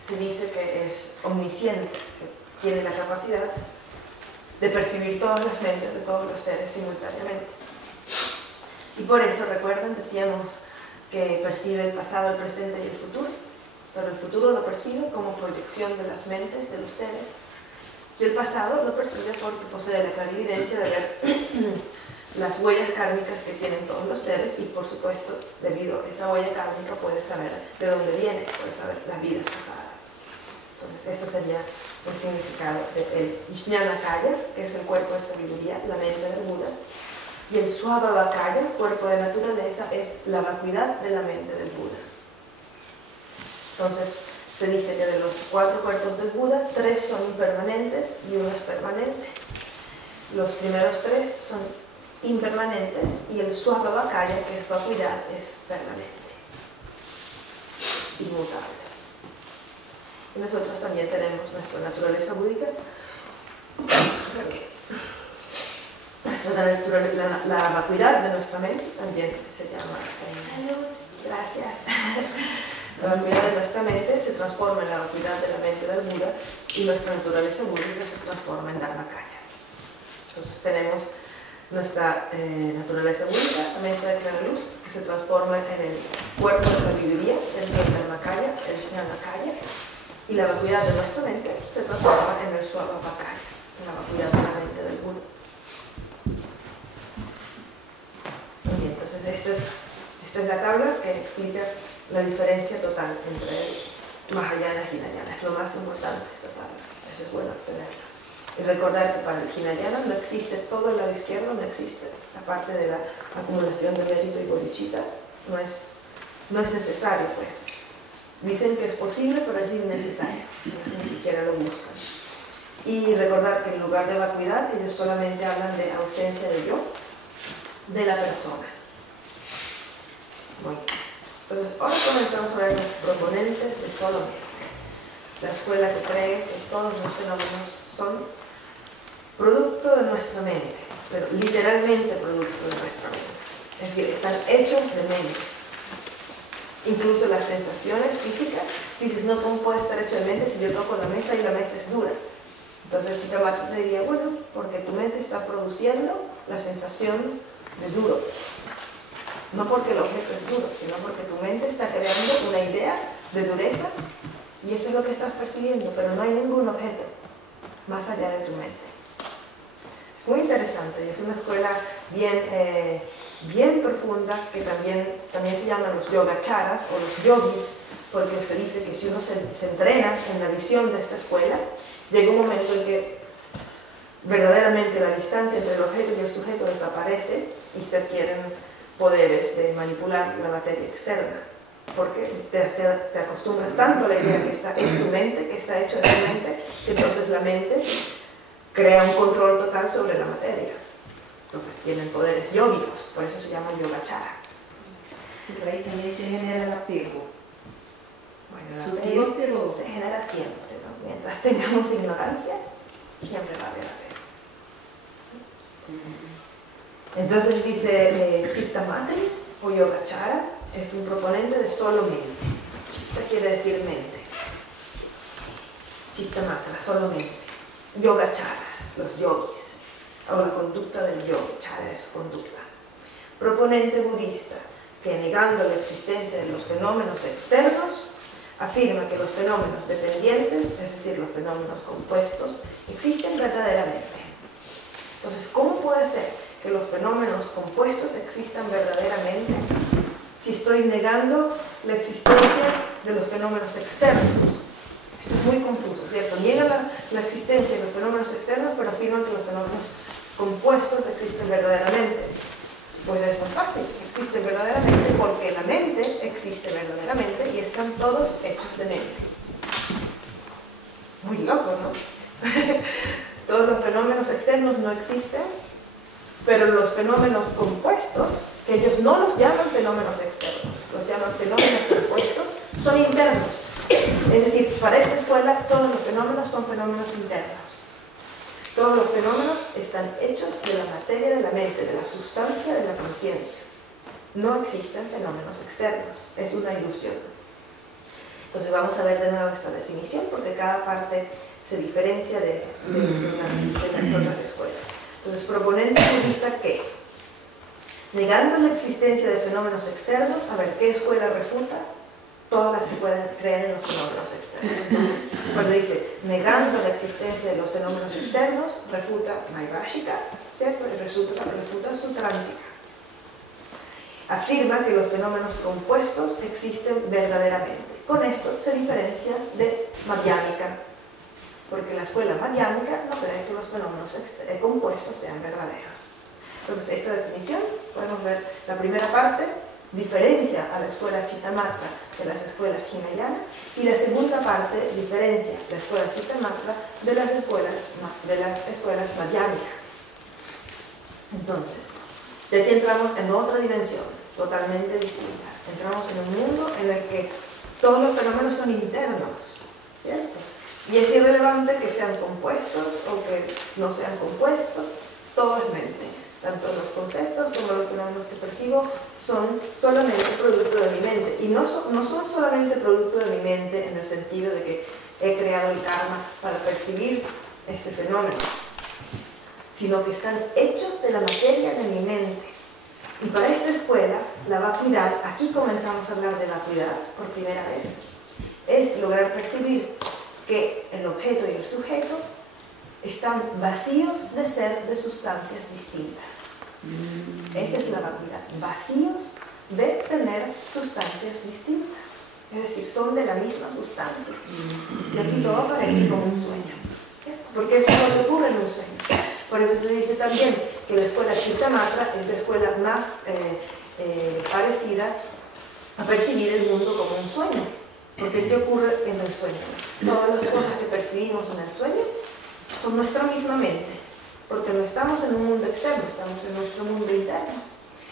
se dice que es omnisciente, que tiene la capacidad de percibir todas las mentes de todos los seres simultáneamente. Y por eso, recuerdan, decíamos que percibe el pasado, el presente y el futuro, pero el futuro lo percibe como proyección de las mentes de los seres, y el pasado lo percibe porque posee la clarividencia de ver las huellas kármicas que tienen todos los seres, y por supuesto, debido a esa huella kármica puede saber de dónde viene, puede saber las vidas pasadas. Entonces eso sería el significado de Jnanakaya, que es el cuerpo de sabiduría, la mente del Buda, y el Swabhavakaya, cuerpo de naturaleza, es la vacuidad de la mente del Buda. Entonces se dice que de los 4 cuerpos del Buda, 3 son impermanentes y 1 es permanente. Los primeros 3 son impermanentes y el Swabhavakaya, que es vacuidad, es permanente, inmutable. Y nosotros también tenemos nuestra naturaleza búdica, la vacuidad de nuestra mente también se llama, gracias, la vacuidad de nuestra mente se transforma en la vacuidad de la mente del Buda, y nuestra naturaleza búdica se transforma en Dharmakaya. Entonces tenemos nuestra naturaleza búdica, la mente de clara luz, que se transforma en el cuerpo de sabiduría dentro del Dharmakaya, el Jnanakaya, y la vacuidad de nuestra mente se transforma en el Swabhavakaya, en la vacuidad de la mente del Buda. Bien, entonces esta es la tabla que explica la diferencia total entre Mahayana y Hinayana. Es lo más importante esta tabla, eso es bueno tenerla. Y recordar que para el Hinayana no existe todo el lado izquierdo, no existe la parte de la acumulación de mérito y bodhicitta, no es necesario, pues. Dicen que es posible, pero es innecesario, ni siquiera lo buscan. Y recordar que en lugar de vacuidad, ellos solamente hablan de ausencia de yo, de la persona. Bueno, entonces ahora comenzamos a ver los proponentes de solo mente. La escuela que cree que todos los fenómenos son producto de nuestra mente, pero literalmente producto de nuestra mente. Es decir, están hechos de mente. Incluso las sensaciones físicas, si dices, no, ¿cómo puede estar hecho de mente si yo toco la mesa y la mesa es dura? Entonces Chittamatra te diría, bueno, porque tu mente está produciendo la sensación de duro. No porque el objeto es duro, sino porque tu mente está creando una idea de dureza, y eso es lo que estás percibiendo, pero no hay ningún objeto más allá de tu mente. Es muy interesante y es una escuela bien profunda, que también se llaman los yogacharas o los yogis, porque se dice que si uno se entrena en la visión de esta escuela, llega un momento en que verdaderamente la distancia entre el objeto y el sujeto desaparece y se adquieren poderes de manipular la materia externa, porque te acostumbras tanto a la idea que es tu mente, que está hecho de tu mente, que entonces la mente crea un control total sobre la materia. Entonces tienen poderes yógicos, por eso se llaman yogachara. Pero ahí también se genera el apego. Bueno, el apego pero se genera siempre, ¿no? Mientras tengamos ignorancia, siempre va a haber apego. Entonces dice Chittamatri o Yogachara es un proponente de solo mente. Chitta quiere decir mente. Chittamatra, solo mente. yogacharas, los yogis, o la conducta del yogi, chara es conducta. Proponente budista que, negando la existencia de los fenómenos externos, afirma que los fenómenos dependientes, es decir, los fenómenos compuestos, existen verdaderamente. Entonces, ¿cómo puede ser que los fenómenos compuestos existan verdaderamente si estoy negando la existencia de los fenómenos externos? Esto es muy confuso, ¿cierto? Niegan la existencia de los fenómenos externos, pero afirman que los fenómenos compuestos existen verdaderamente. Pues es muy fácil, existen verdaderamente porque la mente existe verdaderamente y están todos hechos de mente. Muy loco, ¿no? Todos los fenómenos externos no existen, pero los fenómenos compuestos, que ellos no los llaman fenómenos externos, los llaman fenómenos compuestos, son internos. Es decir, para esta escuela todos los fenómenos son fenómenos internos. Todos los fenómenos están hechos de la materia de la mente, de la sustancia de la conciencia. No existen fenómenos externos, es una ilusión. Entonces vamos a ver de nuevo esta definición, porque cada parte se diferencia de las otras escuelas. Entonces, proponente budista que, negando la existencia de fenómenos externos, a ver, ¿qué escuela refuta? Todas las que pueden creer en los fenómenos externos. Entonces, cuando dice negando la existencia de los fenómenos externos, refuta Naivashika, ¿cierto? Y refuta Sutrántica. Afirma que los fenómenos compuestos existen verdaderamente. Con esto se diferencia de Madhyamika, porque la escuela madhyamika no cree que los fenómenos compuestos sean verdaderos. Entonces, esta definición, podemos ver la primera parte, diferencia a la escuela Chittamatra de las escuelas Hinayana, y la segunda parte diferencia la escuela Chittamatra de las escuelas madhyamika. Entonces, de aquí entramos en otra dimensión totalmente distinta. Entramos en un mundo en el que todos los fenómenos son internos, ¿cierto? Y es irrelevante que sean compuestos o que no sean compuestos, todo es mente. Tanto los conceptos como los fenómenos que percibo son solamente producto de mi mente. Y no son solamente producto de mi mente en el sentido de que he creado el karma para percibir este fenómeno, sino que están hechos de la materia de mi mente. Y para esta escuela, la vacuidad, aquí comenzamos a hablar de vacuidad por primera vez, es lograr percibir que el objeto y el sujeto están vacíos de ser de sustancias distintas. Esa es la vacuidad, vacíos de tener sustancias distintas. Es decir, son de la misma sustancia. Y aquí todo parece como un sueño, ¿cierto? Porque eso es lo que ocurre en un sueño. Por eso se dice también que la escuela Chittamatra es la escuela más parecida a percibir el mundo como un sueño. Porque ¿qué ocurre en el sueño? Todas las cosas que percibimos en el sueño son nuestra misma mente, porque no estamos en un mundo externo, estamos en nuestro mundo interno.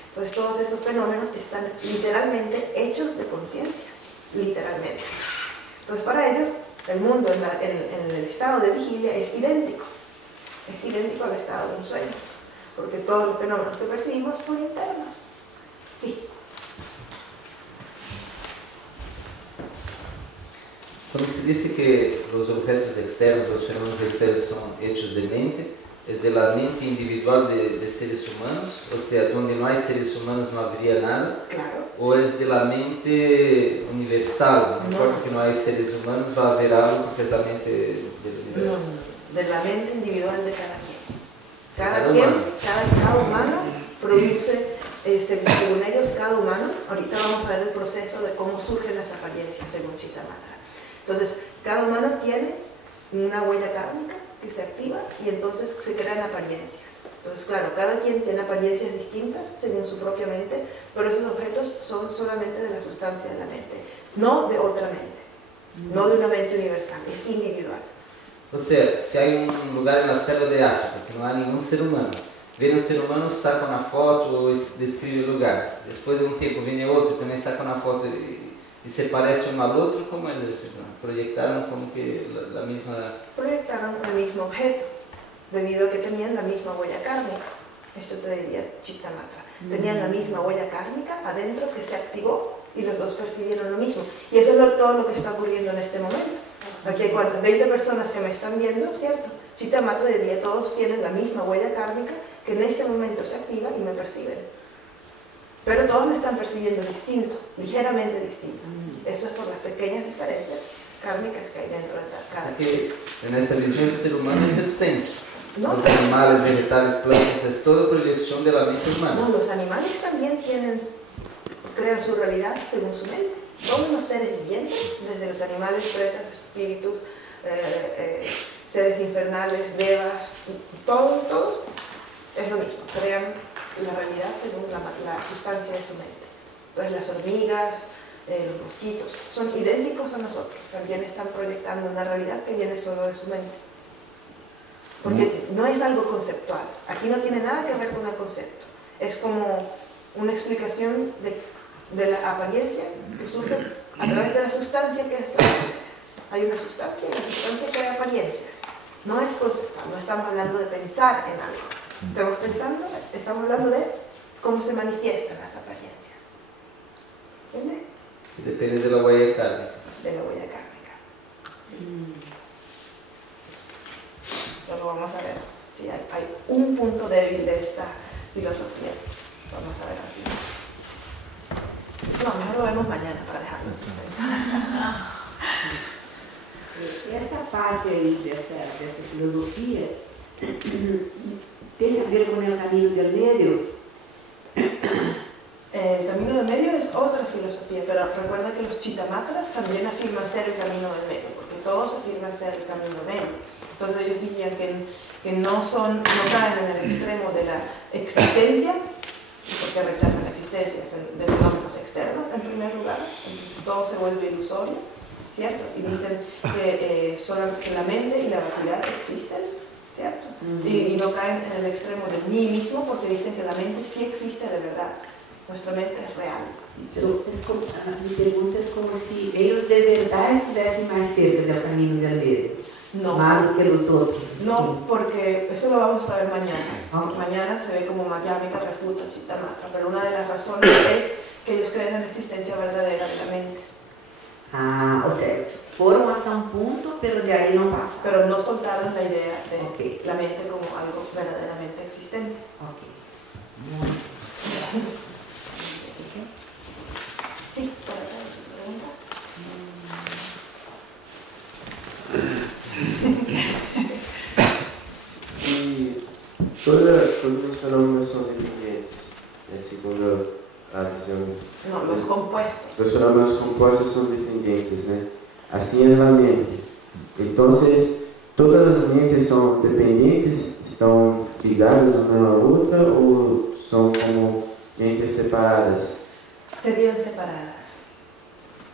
Entonces todos esos fenómenos están literalmente hechos de conciencia, literalmente. Entonces para ellos el mundo en el estado de vigilia es idéntico al estado de un sueño, porque todos los fenómenos que percibimos son internos. Sí. Quando se dice que los objetos externos, los fenómenos externos son hechos de mente, es de la mente individual de seres humanos, o sea, donde no hay seres humanos no habría nada, claro, o es de la mente universal, no importa que no hay seres humanos, va a haber algo porque es la mente del universo. No, de la mente individual de cada quien. Cada humano produce, según ellos, cada humano, ahorita vamos a ver el proceso de cómo surgen las apariencias según Chittamatra. Entonces, cada humano tiene una huella kármica que se activa y entonces se crean apariencias. Entonces, claro, cada quien tiene apariencias distintas según su propia mente, pero esos objetos son solamente de la sustancia de la mente, no de otra mente, no de una mente universal, es individual. O sea, si hay un lugar en la selva de África que no hay ningún ser humano, viene un ser humano, saca una foto o describe el lugar. Después de un tiempo viene otro, también saca una foto y se parece uno al otro. ¿Cómo es eso? Proyectaron como que la misma... Proyectaron el mismo objeto, debido a que tenían la misma huella kármica. Esto te diría Chittamatra. Tenían la misma huella kármica adentro que se activó y los dos percibieron lo mismo. Y eso es todo lo que está ocurriendo en este momento. Aquí hay cuántas, 20 personas que me están viendo, ¿cierto? Chitta Matra diría, todos tienen la misma huella kármica que en este momento se activa y me perciben. Pero todos me están percibiendo distinto, ligeramente distinto. Eso es por las pequeñas diferencias kármicas que hay dentro de cada. Así que en esta visión el ser humano es el centro. No. Los animales, vegetales, plantas, es toda proyección de la mente humana. No, los animales también crean su realidad según su mente. Todos los seres vivientes, desde los animales, pretas, espíritus, seres infernales, devas, todos, es lo mismo, crean la realidad según la sustancia de su mente. Entonces las hormigas, los mosquitos, son idénticos a nosotros, también están proyectando una realidad que viene solo de su mente. Porque no es algo conceptual, aquí no tiene nada que ver con el concepto, es como una explicación de la apariencia que surge a través de la sustancia que es la mente. Hay una sustancia y la sustancia crea apariencias. No es conceptual, no estamos hablando de pensar en algo. Estamos hablando de cómo se manifiestan las apariencias. ¿Entiendes? Depende de la huella kármica. De la huella kármica. Sí. Luego vamos a ver si hay un punto débil de esta filosofía. Vamos a ver aquí. No, mejor lo vemos mañana para dejarlo en suspenso. Essa parte aí dessa filosofia tem a ver com o caminho del medio. El camino del medio es otra filosofía, pero recuerda que los Chittamatras también afirman ser el camino del medio, porque todos afirman ser el camino medio. Entonces ellos dirían que no caen en el extremo de la existencia, porque rechazan la existencia de fenómenos externos en primer lugar, entonces todo se vuelve ilusorio, ¿cierto? Y dicen que la mente y la vacuidad existen, ¿cierto? Y no caen en el extremo del nihilismo porque dicen que la mente sí existe de verdad. Nuestra mente es real. Sí, pero mi pregunta es como si ellos de verdad estuviesen más cerca del camino del medio. No. Más do que los otros. No, sí. Porque eso lo vamos a ver mañana. Mañana se ve como Madhyamika refuta Chittamatra, pero una de las razones es que ellos creen en la existencia verdadera de la mente. Ah, o sea, fueron hasta un punto, pero de ahí no pasaron. Pero no soltaron la idea de la mente como algo verdaderamente existente. Sí, por acá, pregunta. Sí, todos los fenómenos son dependientes, segundo a visión. No, los compuestos. Los fenómenos compuestos son dependientes, ¿eh? Así es la mente. Entonces, todas las mentes son dependientes, están ligadas una a la otra o son como mentes separadas. Serían separadas.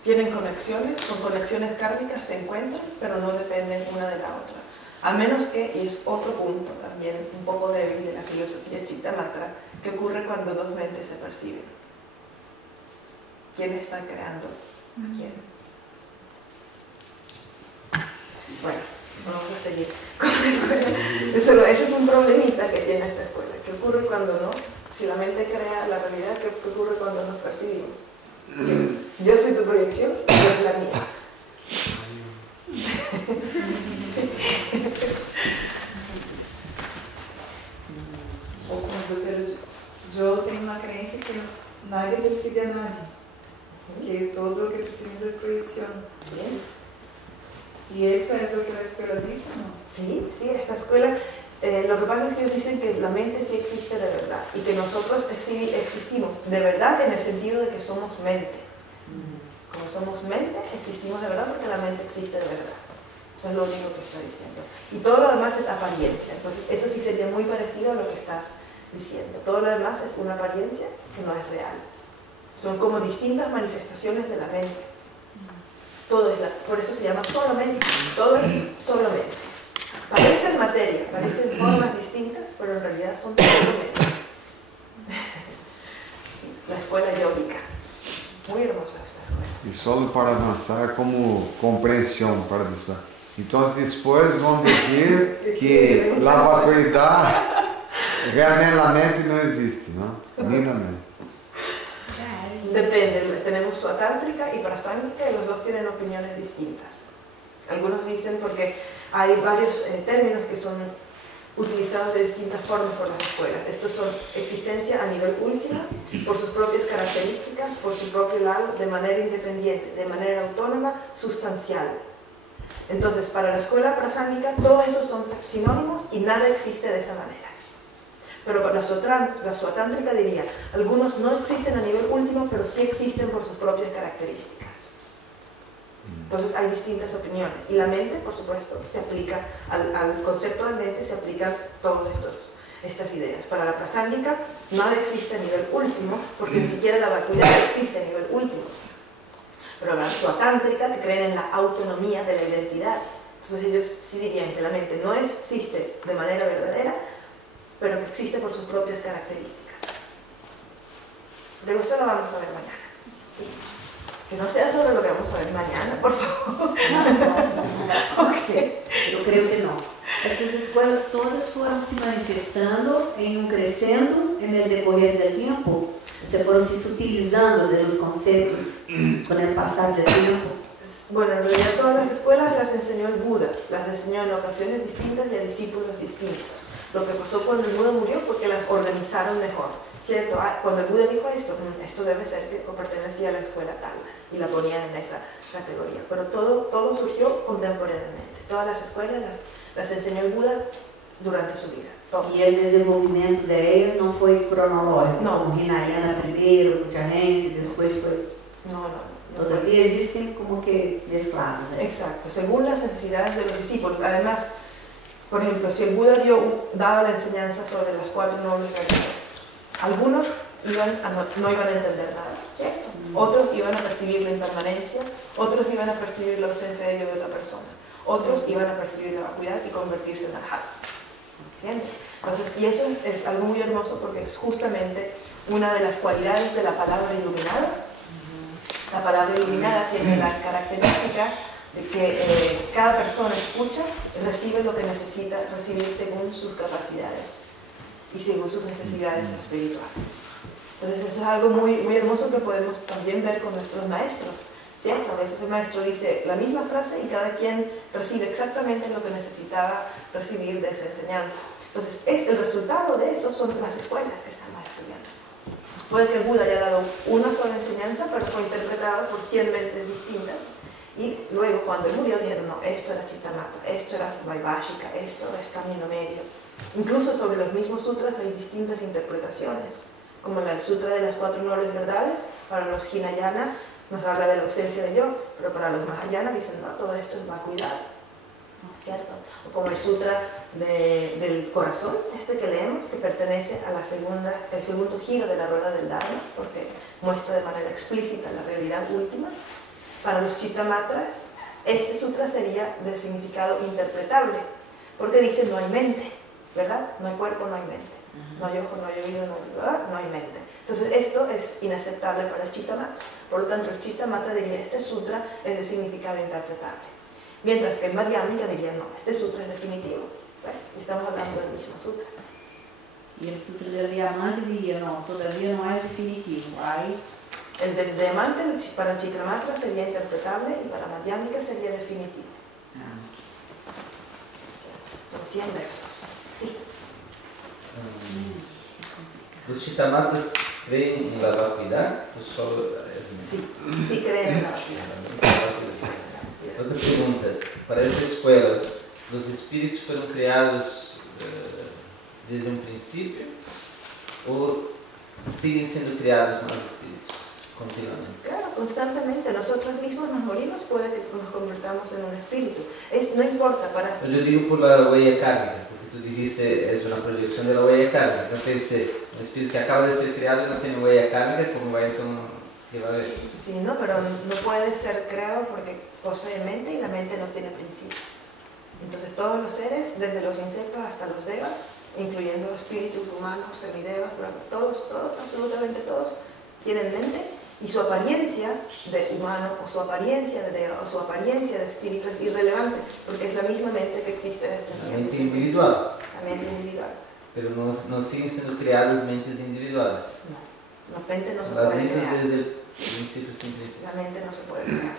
Tienen conexiones, con conexiones kármicas se encuentran, pero no dependen una de la otra. A menos que, y es otro punto también un poco débil de la filosofía Chittamatra, que ocurre cuando dos mentes se perciben. ¿Quién está creando a quién? Bueno, vamos a seguir con la escuela. Este es un problemita que tiene esta escuela. ¿Qué ocurre cuando no? Si la mente crea la realidad, ¿qué ocurre cuando nos percibimos? Yo soy tu proyección, yo soy la mía. Yo tengo una creencia que nadie percibe a nadie, que todo lo que percibimos es proyección. ¿Y eso es lo que la escuela dice, no? Sí, esta escuela, lo que pasa es que ellos dicen que la mente sí existe de verdad y que nosotros existimos de verdad en el sentido de que somos mente. Como somos mente, existimos de verdad porque la mente existe de verdad. Eso es lo único que está diciendo. Y todo lo demás es apariencia. Entonces, eso sí sería muy parecido a lo que estás diciendo. Todo lo demás es una apariencia que no es real. Son como distintas manifestaciones de la mente. Todo es por eso se llama solamente. Todo es solamente. Parecen materia, parecen formas distintas, pero en realidad son solamente. Sí, la escuela yógica. Muy hermosa esta escuela. Y solo para avanzar como comprensión para eso. Entonces después vão dizer que la vacuidad realmente la mente no existe, ¿no? Ni la mente. Depende, tenemos suatántrica y prasángica y los dos tienen opiniones distintas. Algunos dicen porque hay varios términos que son utilizados de distintas formas por las escuelas. Estos son existencia a nivel último, por sus propias características, por su propio lado, de manera independiente, de manera autónoma, sustancial. Entonces, para la escuela prasámica, todos esos son sinónimos y nada existe de esa manera. Pero para la suatántrica diría, algunos no existen a nivel último, pero sí existen por sus propias características. Entonces hay distintas opiniones. Y la mente, por supuesto, se aplica, al concepto de mente se aplican todas estas ideas. Para la prasámica, nada existe a nivel último, porque ni siquiera la vacuidad existe a nivel último. Pero para la suatántrica, que creen en la autonomía de la identidad, entonces ellos sí dirían que la mente no existe de manera verdadera, pero que existe por sus propias características. Luego eso lo vamos a ver mañana. Sí. Que no sea sobre lo que vamos a ver mañana, por favor. Okay. Eu creio que não. Essas escolas todas foram se manifestando crescendo no decorrer do tempo. Se foram se sutilizando de los conceptos con el pasar del tiempo. Bueno, en realidad todas las escuelas las enseñó el Buda, las enseñó en ocasiones distintas y a discípulos distintos. Lo que pasó cuando el Buda murió fue que las organizaron mejor, ¿cierto? Cuando el Buda dijo esto debe ser que pertenecía a la escuela tal, y la ponían en esa categoría. Pero todo surgió contemporáneamente. Todas las escuelas las enseñó el Buda durante su vida. Todo. E o desenvolvimento delas não foi cronológico, como Hinayana primeiro, Bujayenti, depois foi... No. Todavía existen como que mezclados. Exacto, según las necesidades de los discípulos. Además, por ejemplo, si el Buda daba la enseñanza sobre las 4 nobles verdades, algunos no iban a entender nada, ¿cierto? Otros iban a percibir la impermanencia, otros iban a percibir la ausencia de Dios de la persona, otros iban a percibir la vacuidad y convertirse en arhats. ¿Entiendes? Entonces, y eso es algo muy hermoso porque es justamente una de las cualidades de la palabra iluminada. La palabra iluminada tiene la característica de que cada persona escucha y recibe lo que necesita recibir según sus capacidades y según sus necesidades espirituales. Entonces eso es algo muy, muy hermoso que podemos también ver con nuestros maestros, ¿cierto? A veces el maestro dice la misma frase y cada quien recibe exactamente lo que necesitaba recibir de esa enseñanza. Entonces el resultado de eso son las escuelas que estamos estudiando. Puede que el Buda haya dado una sola enseñanza, pero fue interpretada por 100 mentes distintas. Y luego, cuando él murió, dijeron, no, esto era Chittamatra, esto era Vaibhashika, esto es Camino Medio. Incluso sobre los mismos sutras hay distintas interpretaciones. Como el Sutra de las 4 nobles verdades, para los Hinayana nos habla de la ausencia de yo, pero para los Mahayana dicen, no, todo esto es vacuidad. ¿Cierto? O como el sutra del corazón, que leemos, que pertenece a el segundo giro de la rueda del Dharma, porque muestra de manera explícita la realidad última. Para los Chittamatras, este sutra sería de significado interpretable, porque dice no hay mente, ¿verdad? No hay cuerpo, no hay mente. No hay ojo, no hay oído, no hay mente. Entonces esto es inaceptable para el Chittamatra. Por lo tanto, el Chittamatra diría este sutra es de significado interpretable. Mientras que el Madhyamika diría, no, este sutra es definitivo. Bueno, estamos hablando del mismo sutra. Y el sutra del diamante diría, no, todavía no es definitivo. Hay... El del diamante para el Chittamatra sería interpretable y para Madhyamika sería definitivo. Son 100 versos. Sí. Los Chittamatras creen en la vacuidad o solo... Sí, creen en la vacuidad. Outra pergunta, para essa escola, os espíritos foram criados desde um princípio ou siguen sendo criados más espíritus continuamente? Claro, constantemente. Nosotros mismos nos morimos, puede que nos convertamos en un espíritu. No importa para... Yo digo por la huella kármica, porque tú dijiste es una proyección de la huella kármica. Yo pensé, un espíritu que acaba de ser creado y no tiene huella kármica, ¿cómo va entonces? ¿Qué va a haber? Sí, no, pero no puede ser creado porque posee mente y la mente no tiene principio. Entonces todos los seres, desde los insectos hasta los devas, incluyendo espíritus humanos, semidevas, todos, absolutamente todos, tienen mente y su apariencia de humano o su apariencia de deva o su apariencia de espíritu es irrelevante porque es la misma mente que existe desde el tiempo. La mente individual. La mente individual. Pero no siguen siendo creadas mentes individuales. No. La mente no se puede crear. Las mentes desde el principio simplemente. La mente no se puede crear.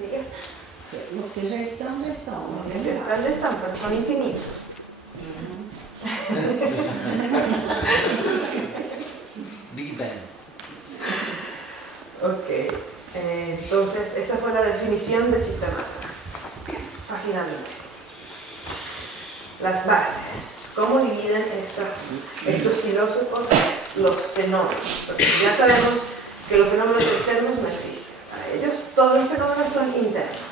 Diga. Vocês já estão, Ya están, pero son infinitos. Big Bang. Ok, entonces esa fue la definición de Chittamatra. Fascinante. Las bases. ¿Cómo dividen estos filósofos los fenómenos? Porque ya sabemos que los fenómenos externos no existen. Para ellos todos los fenómenos son internos.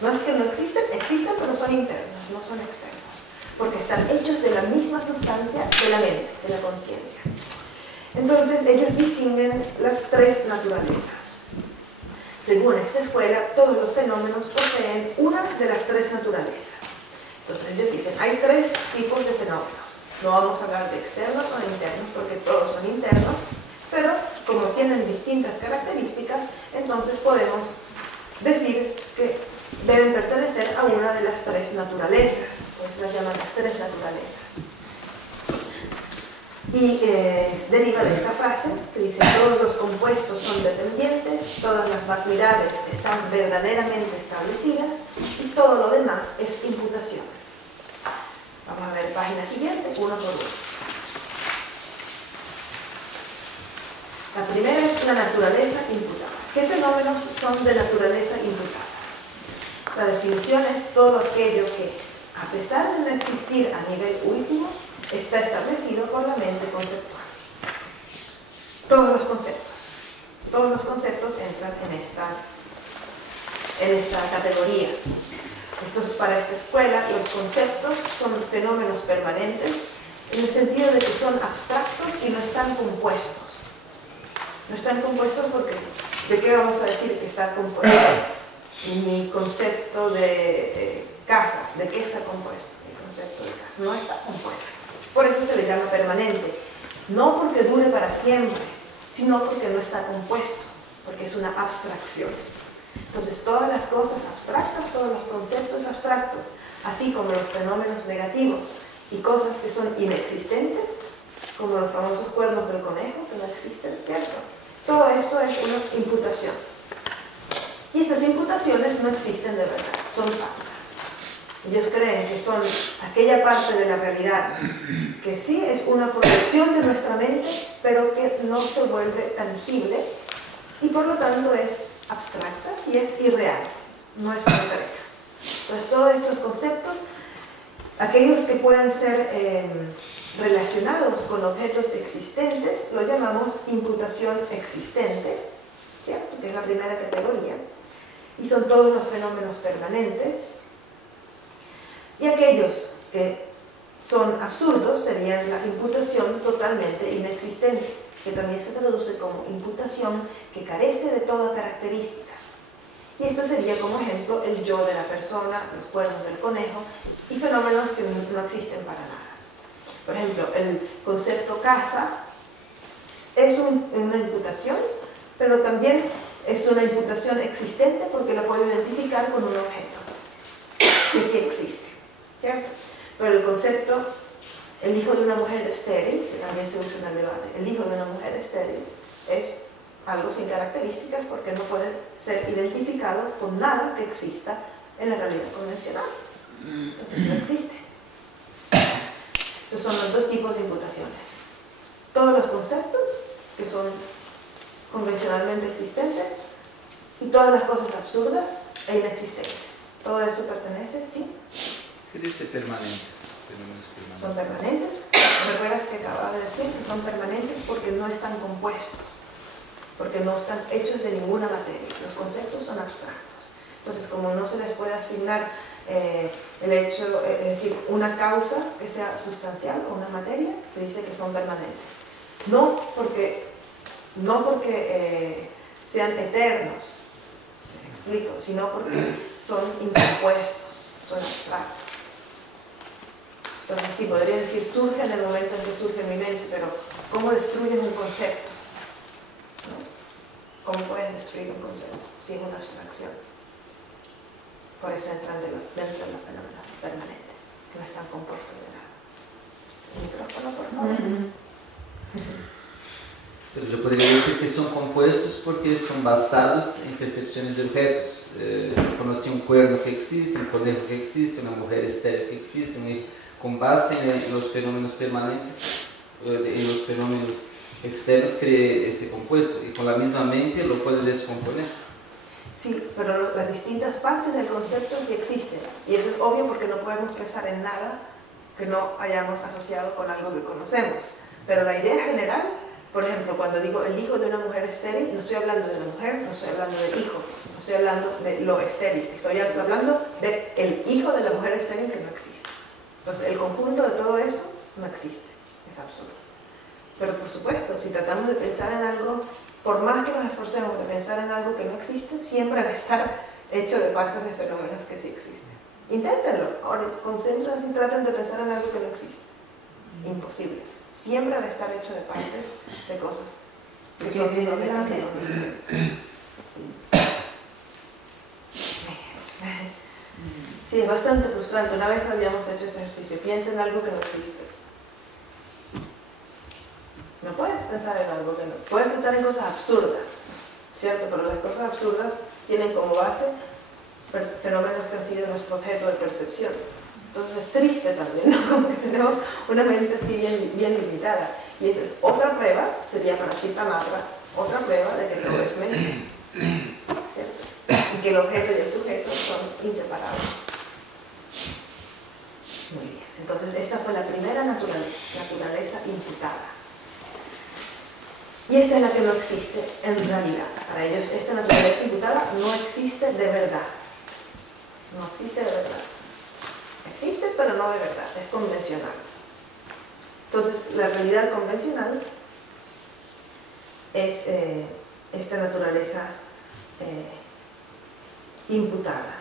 No es que no existen, existen, pero son internos, no son externos. Porque están hechos de la misma sustancia de la mente, de la conciencia. Entonces ellos distinguen las tres naturalezas. Según esta escuela, todos los fenómenos poseen una de las tres naturalezas. Entonces ellos dicen, hay tres tipos de fenómenos. No vamos a hablar de externos o de internos porque todos son internos, pero como tienen distintas características, entonces podemos decir que deben pertenecer a una de las tres naturalezas. Pues las llaman las tres naturalezas. Y deriva de esta frase que dice, todos los compuestos son dependientes, todas las vacuidades están verdaderamente establecidas y todo lo demás es imputación. Vamos a ver página siguiente, uno por uno. La primera es la naturaleza imputada. ¿Qué fenómenos son de naturaleza imputada? La definición es todo aquello que, a pesar de no existir a nivel último, está establecido por la mente conceptual. Todos los conceptos entran en esta categoría. Para esta escuela, los conceptos son fenómenos permanentes en el sentido de que son abstractos y no están compuestos. No están compuestos porque, ¿de qué vamos a decir que está compuesto? Mi concepto de casa, ¿de qué está compuesto? El concepto de casa no está compuesto. Por eso se le llama permanente. No porque dure para siempre, sino porque no está compuesto, porque es una abstracción. Entonces, todas las cosas abstractas, todos los conceptos abstractos, así como los fenómenos negativos y cosas que son inexistentes, como los famosos cuernos del conejo, que no existen, ¿cierto? Todo esto es una imputación. Y estas imputaciones no existen de verdad, son falsas. Ellos creen que son aquella parte de la realidad que sí es una proyección de nuestra mente, pero que no se vuelve tangible y por lo tanto es abstracta y es irreal, no es concreta. Entonces todos estos conceptos, aquellos que pueden ser relacionados con objetos existentes, lo llamamos imputación existente, ¿cierto? Que es la primera categoría, y son todos los fenómenos permanentes. Y aquellos que son absurdos serían la imputación totalmente inexistente, que también se traduce como imputación que carece de toda característica. Y esto sería como ejemplo el yo de la persona, los cuernos del conejo y fenómenos que no existen para nada. Por ejemplo, el concepto casa es una imputación, pero también es una imputación existente porque la puedo identificar con un objeto que sí existe. ¿Cierto? Pero el concepto, el hijo de una mujer estéril, que también se usa en el debate, el hijo de una mujer estéril es algo sin características porque no puede ser identificado con nada que exista en la realidad convencional. Entonces no existe. Esos son los dos tipos de imputaciones. Todos los conceptos que son convencionalmente existentes y todas las cosas absurdas e inexistentes. Todo eso pertenece, ¿sí? ¿Qué dice permanentes? Son permanentes. ¿Recuerdas que acababa de decir que son permanentes porque no están compuestos? Porque no están hechos de ninguna materia. Los conceptos son abstractos. Entonces, como no se les puede asignar el hecho, es decir, una causa que sea sustancial o una materia, se dice que son permanentes. No porque sean eternos, me explico, sino porque son incompuestos, son abstractos. Entonces sí, podría decir, surge en el momento en que surge en mi mente, pero ¿cómo destruyes un concepto? ¿No? ¿Cómo puedes destruir un concepto si es una abstracción? Por eso entran dentro de los fenómenos permanentes, que no están compuestos de nada. El micrófono, por favor. Pero yo podría decir que son compuestos porque son basados en percepciones de objetos. Conocí un cuerno que existe, un conejo que existe, una mujer estéril que existe, con base en los fenómenos permanentes, en los fenómenos externos, cree este compuesto y con la misma mente lo puede descomponer. Sí, pero las distintas partes del concepto sí existen, y eso es obvio porque no podemos pensar en nada que no hayamos asociado con algo que conocemos. Pero la idea general, por ejemplo, cuando digo el hijo de una mujer estéril, no estoy hablando de una mujer, no estoy hablando del hijo, no estoy hablando de lo estéril, estoy hablando del hijo de la mujer estéril que no existe. Entonces, el conjunto de todo eso no existe, es absurdo. Pero por supuesto, si tratamos de pensar en algo, por más que nos esforcemos de pensar en algo que no existe, siempre va a estar hecho de partes de fenómenos que sí existen. Inténtenlo, ahora concéntrense y traten de pensar en algo que no existe. Imposible. Siempre va a estar hecho de partes de cosas que son sin objetos y conocimientos. Sí, es bastante frustrante. Una vez habíamos hecho este ejercicio. Piensa en algo que no existe. No puedes pensar en algo que no... Puedes pensar en cosas absurdas, ¿cierto? Pero las cosas absurdas tienen como base fenómenos que han sido nuestro objeto de percepción. Entonces es triste también, ¿no? Como que tenemos una mente así bien limitada. Y esa es otra prueba, sería para Chittamatra, otra prueba de que todo es mente, ¿cierto? Y que el objeto y el sujeto son inseparables. Muy bien, entonces esta fue la primera naturaleza imputada. Y esta es la que no existe en realidad. Para ellos esta naturaleza imputada no existe de verdad. No existe de verdad. Existe, pero no de verdad, es convencional. Entonces, la realidad convencional es esta naturaleza imputada,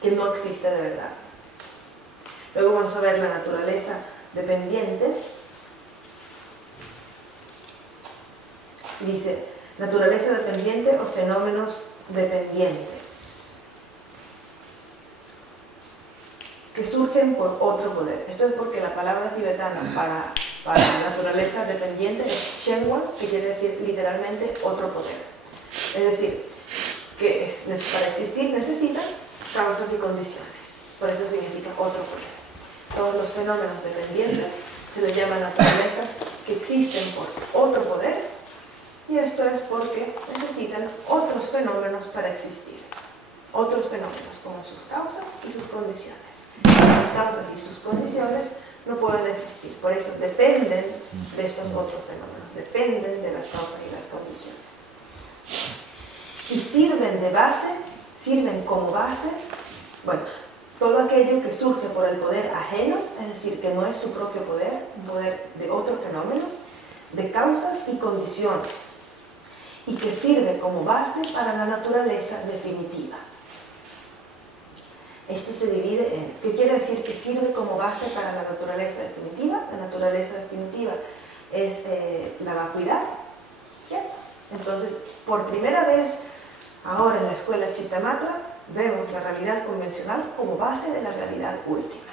que no existe de verdad. Luego vamos a ver la naturaleza dependiente. Dice, naturaleza dependiente o fenómenos dependientes, que surgen por otro poder. Esto es porque la palabra tibetana para naturaleza dependiente es Shenwa, que quiere decir literalmente otro poder. Es decir, que para existir necesitan causas y condiciones. Por eso significa otro poder. Todos los fenómenos dependientes se les llaman naturalezas que existen por otro poder, y esto es porque necesitan otros fenómenos para existir. Otros fenómenos como sus causas y sus condiciones. Sus causas y sus condiciones no pueden existir, por eso dependen de estos otros fenómenos, dependen de las causas y las condiciones. Y sirven de base, sirven como base, bueno, todo aquello que surge por el poder ajeno, es decir, que no es su propio poder, un poder de otro fenómeno, de causas y condiciones, y que sirve como base para la naturaleza definitiva. Esto se divide en, ¿qué quiere decir que sirve como base para la naturaleza definitiva? La naturaleza definitiva es la vacuidad, ¿cierto? Entonces, por primera vez, ahora en la escuela Chittamatra, vemos la realidad convencional como base de la realidad última.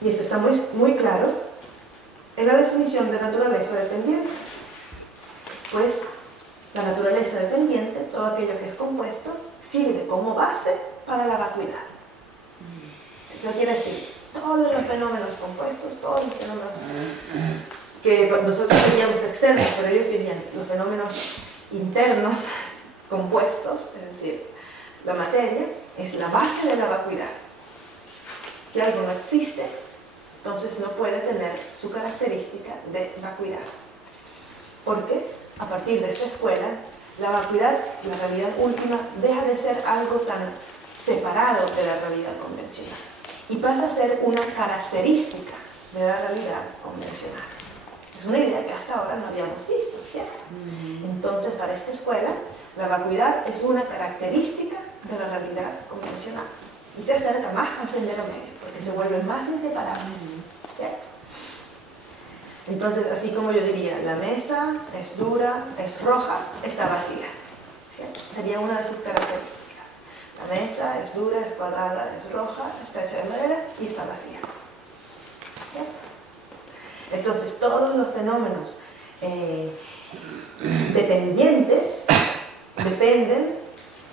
Y esto está muy claro en la definición de naturaleza dependiente. Pues la naturaleza dependiente, todo aquello que es compuesto, sirve como base para la vacuidad. Eso quiere decir, todos los fenómenos compuestos, todos los fenómenos que nosotros diríamos externos, pero ellos dirían los fenómenos internos compuestos, es decir, la materia, es la base de la vacuidad. Si algo no existe, entonces no puede tener su característica de vacuidad. Porque a partir de esta escuela, la vacuidad, la realidad última, deja de ser algo tan separado de la realidad convencional y pasa a ser una característica de la realidad convencional. Es una idea que hasta ahora no habíamos visto, ¿cierto? Entonces, para esta escuela, la vacuidad es una característica de la realidad convencional y se acerca más al sendero medio, porque se vuelven más inseparables, ¿cierto? Entonces, así como yo diría, la mesa es dura, es roja, está vacía, ¿cierto? Sería una de sus características. La mesa es dura, es cuadrada, es roja, está hecha de madera y está vacía, ¿cierto? Entonces, todos los fenómenos dependientes dependen,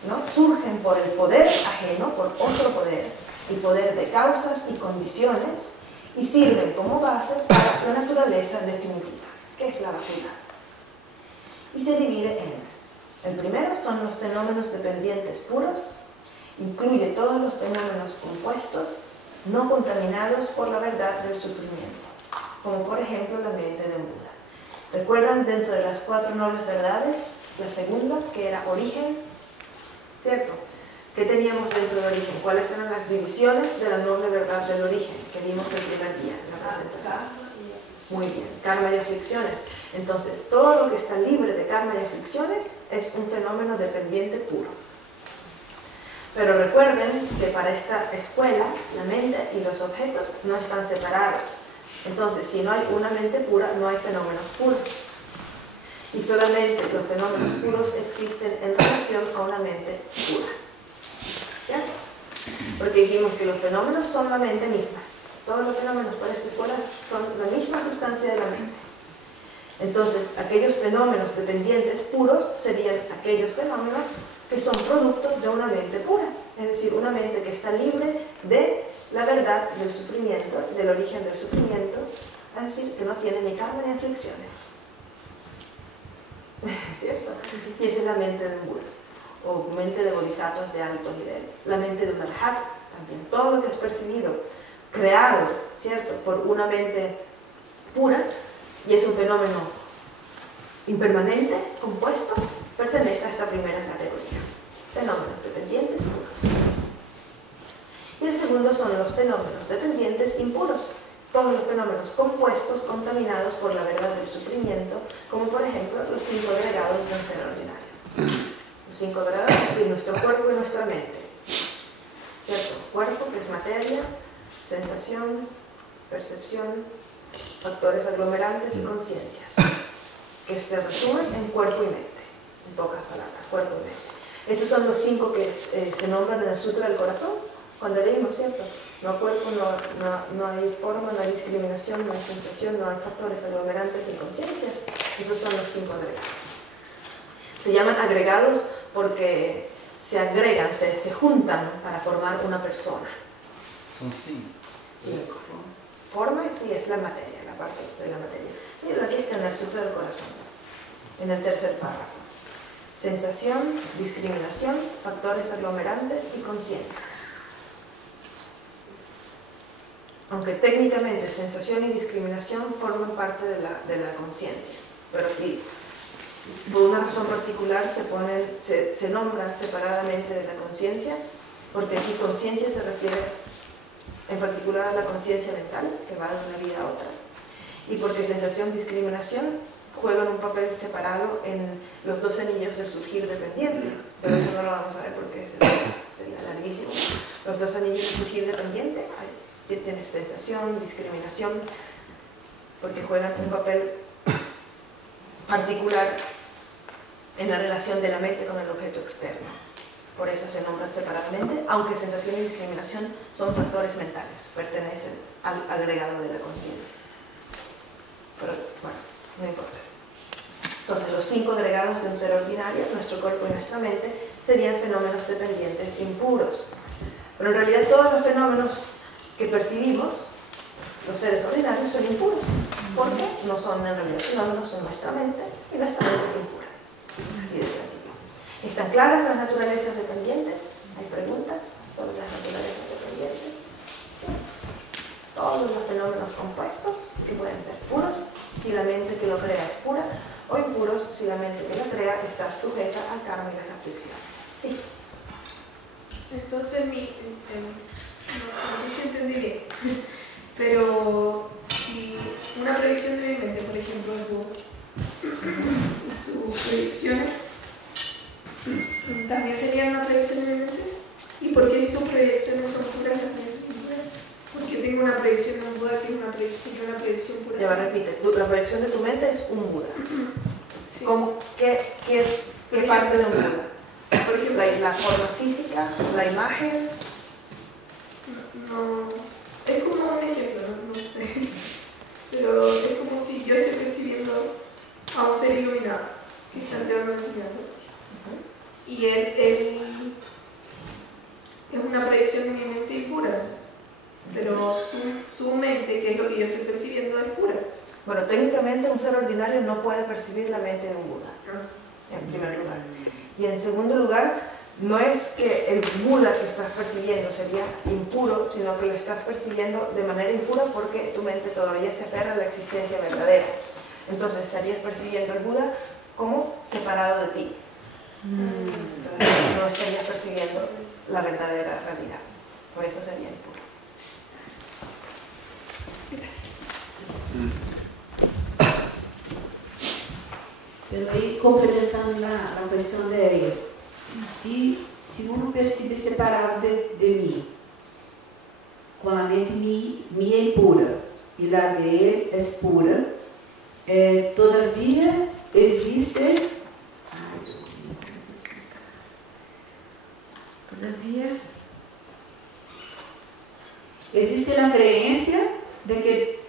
¿no? Surgen por el poder ajeno, por otro poder, el poder de causas y condiciones, y sirven como base para la naturaleza definitiva, que es la vacuidad. Y se divide en: el primero son los fenómenos dependientes puros, incluye todos los fenómenos compuestos no contaminados por la verdad del sufrimiento, como por ejemplo la mente de un Buda. ¿Recuerdan dentro de las 4 nobles verdades la segunda, que era origen? ¿Cierto? ¿Qué teníamos dentro de origen? ¿Cuáles eran las divisiones de la noble verdad del origen que vimos el primer día en la presentación? Muy bien, karma y aflicciones. Entonces, todo lo que está libre de karma y aflicciones es un fenómeno dependiente puro. Pero recuerden que para esta escuela, la mente y los objetos no están separados. Entonces, si no hay una mente pura, no hay fenómenos puros. Y solamente los fenómenos puros existen en relación a una mente pura. ¿Cierto? Porque dijimos que los fenómenos son la mente misma. Todos los fenómenos para esta escuela son la misma sustancia de la mente. Entonces, aquellos fenómenos dependientes puros serían aquellos fenómenos que son productos de una mente pura. Es decir, una mente que está libre de la verdad del sufrimiento, del origen del sufrimiento, es decir, que no tiene ni karma ni aflicciones. ¿Cierto? Y esa es la mente de un Buda, o mente de bodhisattvas de alto nivel. La mente de un arhat también. Todo lo que es percibido, creado, ¿cierto?, por una mente pura, y es un fenómeno impermanente, compuesto, pertenece a esta primera categoría. Fenómenos dependientes puros. Y el segundo son los fenómenos dependientes impuros. Todos los fenómenos compuestos, contaminados por la verdad del sufrimiento, como por ejemplo los 5 agregados de un ser ordinario. Los 5 agregados, es decir, nuestro cuerpo y nuestra mente. ¿Cierto? Cuerpo, que es materia, sensación, percepción, factores aglomerantes y conciencias, que se resumen en cuerpo y mente, en pocas palabras, cuerpo y mente. Esos son los 5 que se nombran en el Sutra del Corazón, cuando leímos, ¿cierto? No hay cuerpo, no hay forma, no hay discriminación, no hay sensación, no hay factores aglomerantes ni conciencias. Esos son los 5 agregados. Se llaman agregados porque se agregan, se juntan para formar una persona. Son 5. 5. Forma, sí, es la materia, la parte de la materia. Y aquí está en el Sutra del Corazón, en el tercer párrafo. Sensación, discriminación, factores aglomerantes y conciencias. Aunque técnicamente sensación y discriminación forman parte de la conciencia, pero aquí, por una razón particular, se nombran separadamente de la conciencia, porque aquí conciencia se refiere en particular a la conciencia mental, que va de una vida a otra, y porque sensación y discriminación juegan un papel separado en los 2 anillos del surgir dependiente, pero eso no lo vamos a ver porque sería larguísimo. Los 2 anillos del surgir dependiente tienen sensación, discriminación, porque juegan un papel particular en la relación de la mente con el objeto externo. Por eso se nombran separadamente, aunque sensación y discriminación son factores mentales, pertenecen al agregado de la conciencia. Pero bueno, no importa. Entonces, los 5 agregados de un ser ordinario, nuestro cuerpo y nuestra mente, serían fenómenos dependientes impuros. Pero en realidad todos los fenómenos que percibimos, los seres ordinarios, son impuros. ¿Por qué? No son en realidad fenómenos, son nuestra mente, y nuestra mente es impura. Así de sencillo. ¿Están claras las naturalezas dependientes? ¿Hay preguntas sobre las naturalezas dependientes? ¿Sí? Todos los fenómenos compuestos, que pueden ser puros si la mente que lo crea es pura, o impuros si la mente que lo crea está sujeta al karma y las aflicciones. Sí. Entonces, no sé si entendí bien, pero si una proyección de mi mente, por ejemplo, sus proyecciones, ¿también sería una proyección de mi mente? ¿Y por qué si sus proyecciones son puras, las proyecciones son puras? Porque tengo una proyección de un Buda que es una proyección pura. Ya va, repite, la proyección de tu mente es un Buda. Sí. ¿Qué parte de un Buda? Por ejemplo, la forma física, la imagen. No, es como un ejemplo, no sé. pero es como si yo estoy percibiendo a un ser iluminado que está enseñando. Y él es una proyección de mi mente impura, pero su mente, que es lo que yo estoy percibiendo, es pura. Bueno, técnicamente un ser ordinario no puede percibir la mente de un Buda, en primer lugar. Y en segundo lugar, no es que el Buda que estás percibiendo sería impuro, sino que lo estás percibiendo de manera impura porque tu mente todavía se aferra a la existencia verdadera. Entonces estarías percibiendo al Buda como separado de ti. Entonces no estarías percibiendo la verdadera realidad. Por eso sería impuro. Pero aí, complementando na questão de ella, se uno percebe separado de mim, com a mente minha é impura e la de ele é pura, todavia existe, existe a crença de que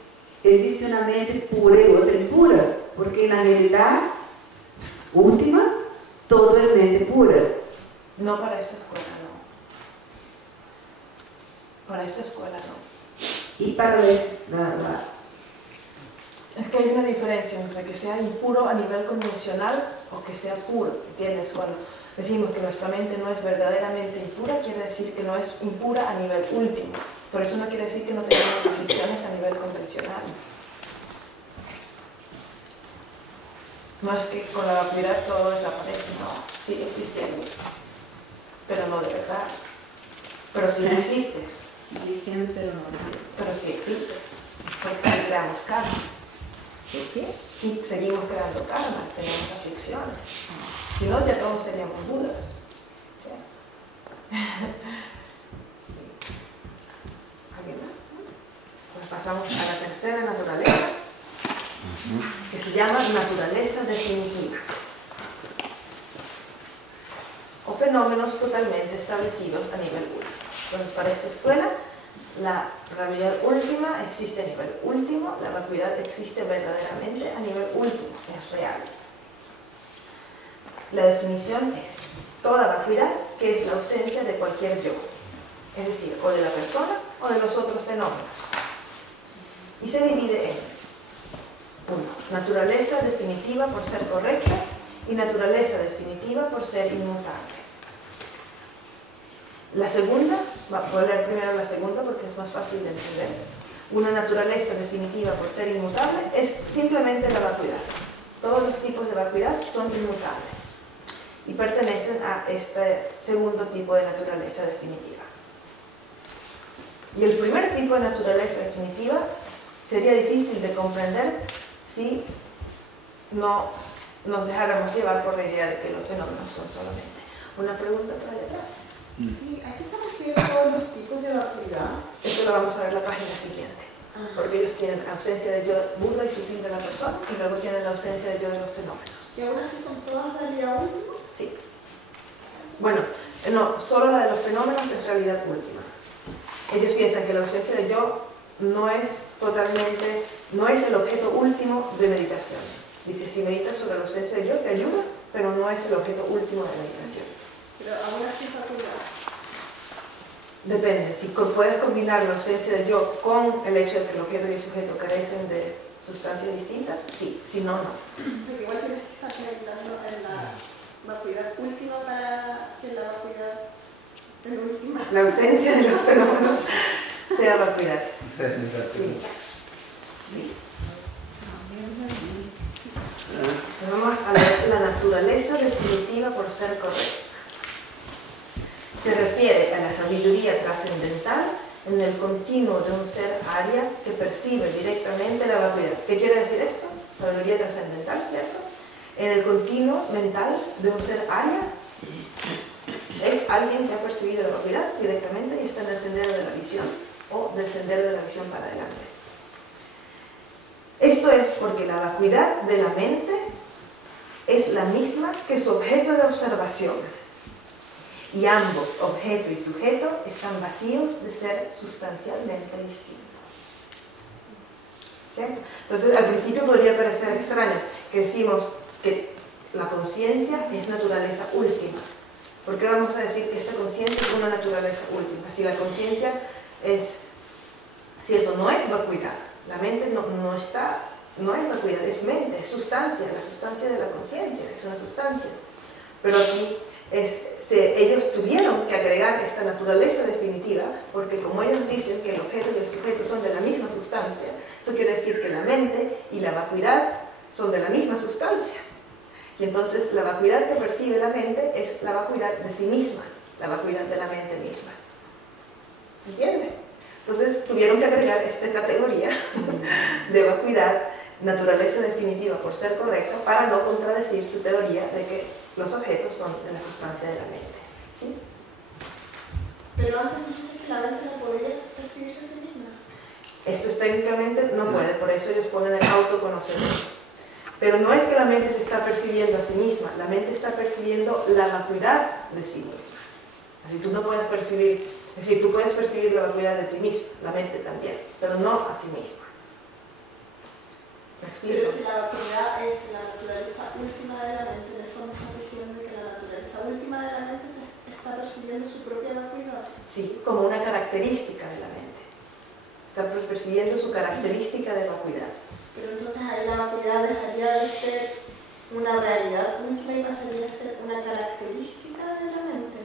existe uma mente pura e outra impura, porque na realidade última, todo es mente pura. No para esta escuela, no. Para esta escuela, no. Y para la... Es que hay una diferencia entre que sea impuro a nivel convencional o que sea puro, ¿entiendes? Cuando decimos que nuestra mente no es verdaderamente impura, quiere decir que no es impura a nivel último. Por eso no quiere decir que no tengamos aflicciones a nivel convencional. No es que con la vacuidad todo desaparece, no, sigue existiendo, pero no de verdad. Pero sí existe. Sigue siendo, pero no de verdad. Pero sí existe, porque creamos karma. ¿Qué? Sí, seguimos creando karma, tenemos aflicciones. Si no, ya todos seríamos budas. ¿Alguien más? Entonces pasamos a la tercera naturaleza, que se llama naturaleza definitiva, o fenómenos totalmente establecidos a nivel último. Entonces, para esta escuela, la realidad última existe a nivel último, la vacuidad existe verdaderamente a nivel último, es real. La definición es toda vacuidad que es la ausencia de cualquier yo, es decir, o de la persona o de los otros fenómenos. Y se divide en 1. Naturaleza definitiva por ser correcta y naturaleza definitiva por ser inmutable. La segunda, voy a leer primero la segunda porque es más fácil de entender. Una naturaleza definitiva por ser inmutable es simplemente la vacuidad. Todos los tipos de vacuidad son inmutables y pertenecen a este segundo tipo de naturaleza definitiva. Y el primer tipo de naturaleza definitiva sería difícil de comprender si no nos dejáramos llevar por la idea de que los fenómenos son solamente. ¿Una pregunta por allá atrás? Sí, ¿a qué se refieren todos los tipos de vacuidad? Eso lo vamos a ver en la página siguiente. Porque ellos quieren ausencia de yo burda y sutil de la persona y luego tienen la ausencia de yo de los fenómenos. ¿Y aún así son todas realidad última? Sí. Bueno, no, solo la de los fenómenos es realidad última. Ellos piensan que la ausencia de yo no es totalmente, no es el objeto último de meditación. Dice, si meditas sobre la ausencia de yo, te ayuda, pero no es el objeto último de meditación. Pero aún así vacuidad. Depende, si puedes combinar la ausencia de yo con el hecho de que el objeto y el sujeto carecen de sustancias distintas, sí, si no, no. Porque igual tienes que estar conectando en la vacuidad última para que la vacuidad penúltima. La ausencia de los fenómenos sea vacuidad. Sí. Sí. Entonces vamos a ver la naturaleza definitiva por ser correcta. Se refiere a la sabiduría trascendental en el continuo de un ser Arya que percibe directamente la vacuidad. ¿Qué quiere decir esto? Sabiduría trascendental, ¿cierto? En el continuo mental de un ser Arya es alguien que ha percibido la vacuidad directamente y está en el sendero de la visión o del sendero de la visión para adelante. Esto es porque la vacuidad de la mente es la misma que su objeto de observación. Y ambos, objeto y sujeto, están vacíos de ser sustancialmente distintos. ¿cierto? Entonces, al principio podría parecer extraño que decimos que la conciencia es naturaleza última. ¿Por qué vamos a decir que esta conciencia es una naturaleza última? Si la conciencia es, ¿cierto? No es vacuidad. La mente no es vacuidad, es mente, es sustancia. La sustancia de la conciencia es una sustancia. Pero aquí ellos tuvieron que agregar esta naturaleza definitiva, porque como ellos dicen que el objeto y el sujeto son de la misma sustancia, eso quiere decir que la mente y la vacuidad son de la misma sustancia. Y entonces la vacuidad que percibe la mente es la vacuidad de sí misma, la vacuidad de la mente misma. ¿Entiende? Entonces tuvieron que agregar esta categoría de vacuidad, naturaleza definitiva por ser correcto, para no contradecir su teoría de que los objetos son de la sustancia de la mente. ¿Sí? Pero antes dijiste que la mente no podía percibirse a sí misma. Esto es técnicamente no puede, por eso ellos ponen el autoconocimiento. Pero no es que la mente se está percibiendo a sí misma, la mente está percibiendo la vacuidad de sí misma. Así tú no puedes percibir, es decir, tú puedes percibir la vacuidad de ti mismo, la mente también, pero no a sí misma. ¿Me explico? Pero si la vacuidad es la naturaleza última de la mente, en el fondo está diciendo que la naturaleza última de la mente se está percibiendo su propia vacuidad. Sí, como una característica de la mente. Está percibiendo su característica de vacuidad. Pero entonces ahí la vacuidad dejaría de ser una realidad última y pasaría a ser una característica de la mente.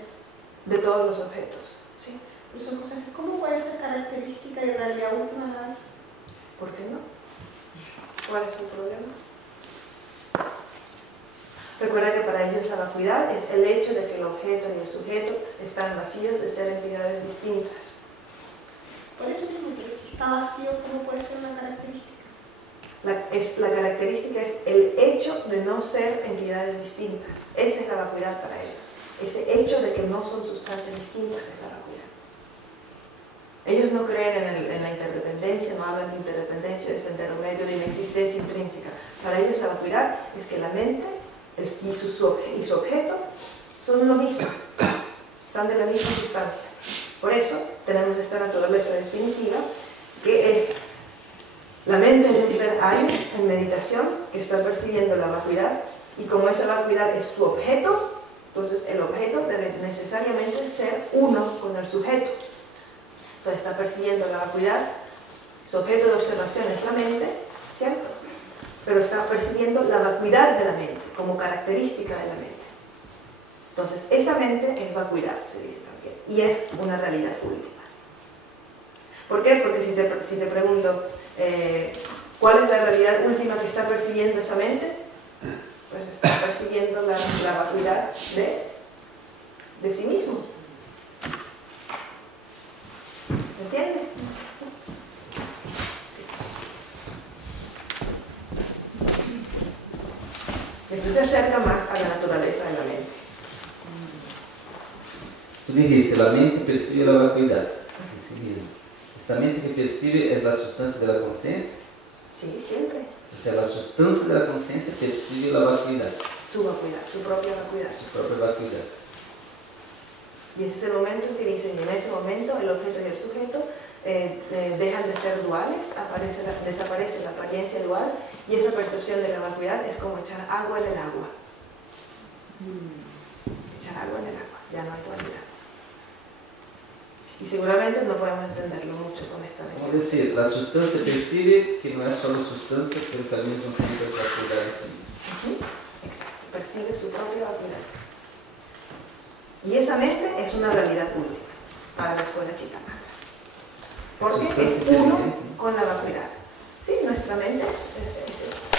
De todos los objetos, sí. Pero son cosas que, ¿cómo puede ser característica y realidad última a la vez? ¿Por qué no? ¿Cuál es el problema? Recuerda que para ellos la vacuidad es el hecho de que el objeto y el sujeto están vacíos de ser entidades distintas. Por eso mismo, pero si está vacío, ¿cómo puede ser una característica? La característica es el hecho de no ser entidades distintas. Esa es la vacuidad para ellos. Ese hecho de que no son sustancias distintas es la vacuidad. Ellos no creen en la interdependencia, no hablan de interdependencia, de sendero medio, de inexistencia intrínseca. Para ellos la vacuidad es que la mente y su objeto son lo mismo, están de la misma sustancia. Por eso tenemos esta naturaleza definitiva que es la mente de un ser ahí en meditación que está percibiendo la vacuidad, y como esa vacuidad es su objeto, entonces el objeto debe necesariamente ser uno con el sujeto. Entonces está percibiendo la vacuidad, su objeto de observación es la mente, ¿cierto? Pero está percibiendo la vacuidad de la mente como característica de la mente. Entonces esa mente es vacuidad, se dice también, y es una realidad última. ¿Por qué? Porque si te pregunto, ¿cuál es la realidad última que está percibiendo esa mente? Pues está percibiendo la vacuidad de sí mismo. ¿Se entiende? Sí. Entonces se acerca más a la naturaleza de la mente. Tú dijiste, la mente percibe la vacuidad de sí misma. ¿Esta mente que percibe es la sustancia de la conciencia? Sí, siempre. O sea, la sustancia de la conciencia percibe la vacuidad. Su vacuidad, su propia vacuidad. Su propia vacuidad. Y ese es el momento en que dicen, y en ese momento el objeto y el sujeto dejan de ser duales, desaparece la apariencia dual, y esa percepción de la vacuidad es como echar agua en el agua. Echar agua en el agua, ya no hay dualidad. Y seguramente no podemos entenderlo mucho con esta mente. Es decir, la sustancia percibe que no es solo sustancia, pero que al mismo tiempo es vacuidad de sí misma. Exacto, percibe su propia vacuidad. Y esa mente es una realidad última para la escuela Chittamatra. Porque es uno con la vacuidad. Sí, nuestra mente es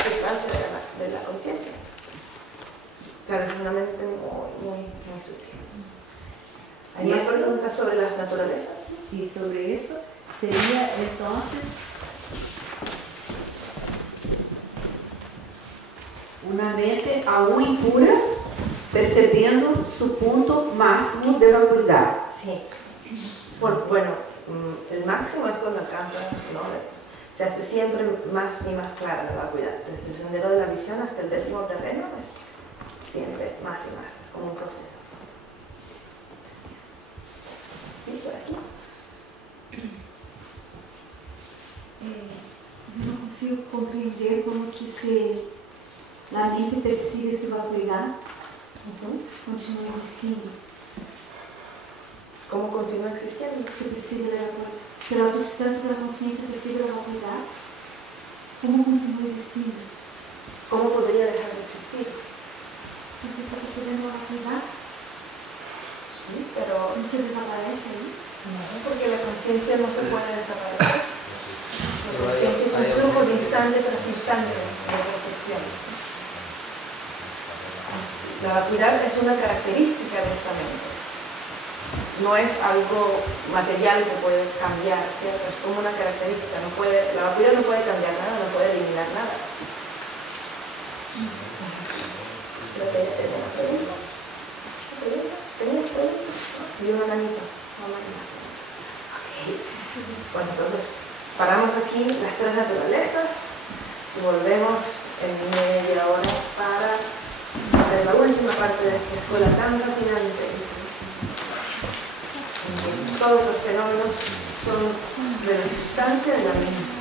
sustancia de la conciencia. Claro, es una mente muy sutil. ¿Hay más preguntas sobre las naturalezas? Sí, sobre eso. Sería entonces una mente aún impura percibiendo su punto máximo de vacuidad. Sí. Bueno, el máximo es cuando alcanzas, ¿no? Se hace siempre más y más clara la vacuidad. Desde el sendero de la visión hasta el 10º terreno, es siempre más y más. Es como un proceso. Sí, por aquí. Eu não consigo compreender como que a mente percebe sua vacuidade, continua existindo. ¿Cómo continúa existiendo? Se a substância da consciência percebe a vacuidade, como continua existindo? ¿Cómo podría dejar de existir? Porque está percebendo a vacuidade. Sí, pero no se desaparece ahí. No, porque la conciencia no se puede desaparecer. La conciencia es un flujo de instante tras instante de percepción. La vacuidad es una característica de esta mente. No es algo material que puede cambiar, ¿cierto? Es como una característica. La vacuidad no puede cambiar nada, no puede eliminar nada. Creo que ya tengo una pregunta. ¿Tenías pregunta? Y una manito. Okay. Bueno, entonces paramos aquí las tres naturalezas y volvemos en media hora para ver la última parte de esta escuela tan fascinante. Todos los fenómenos son de la sustancia de la mente.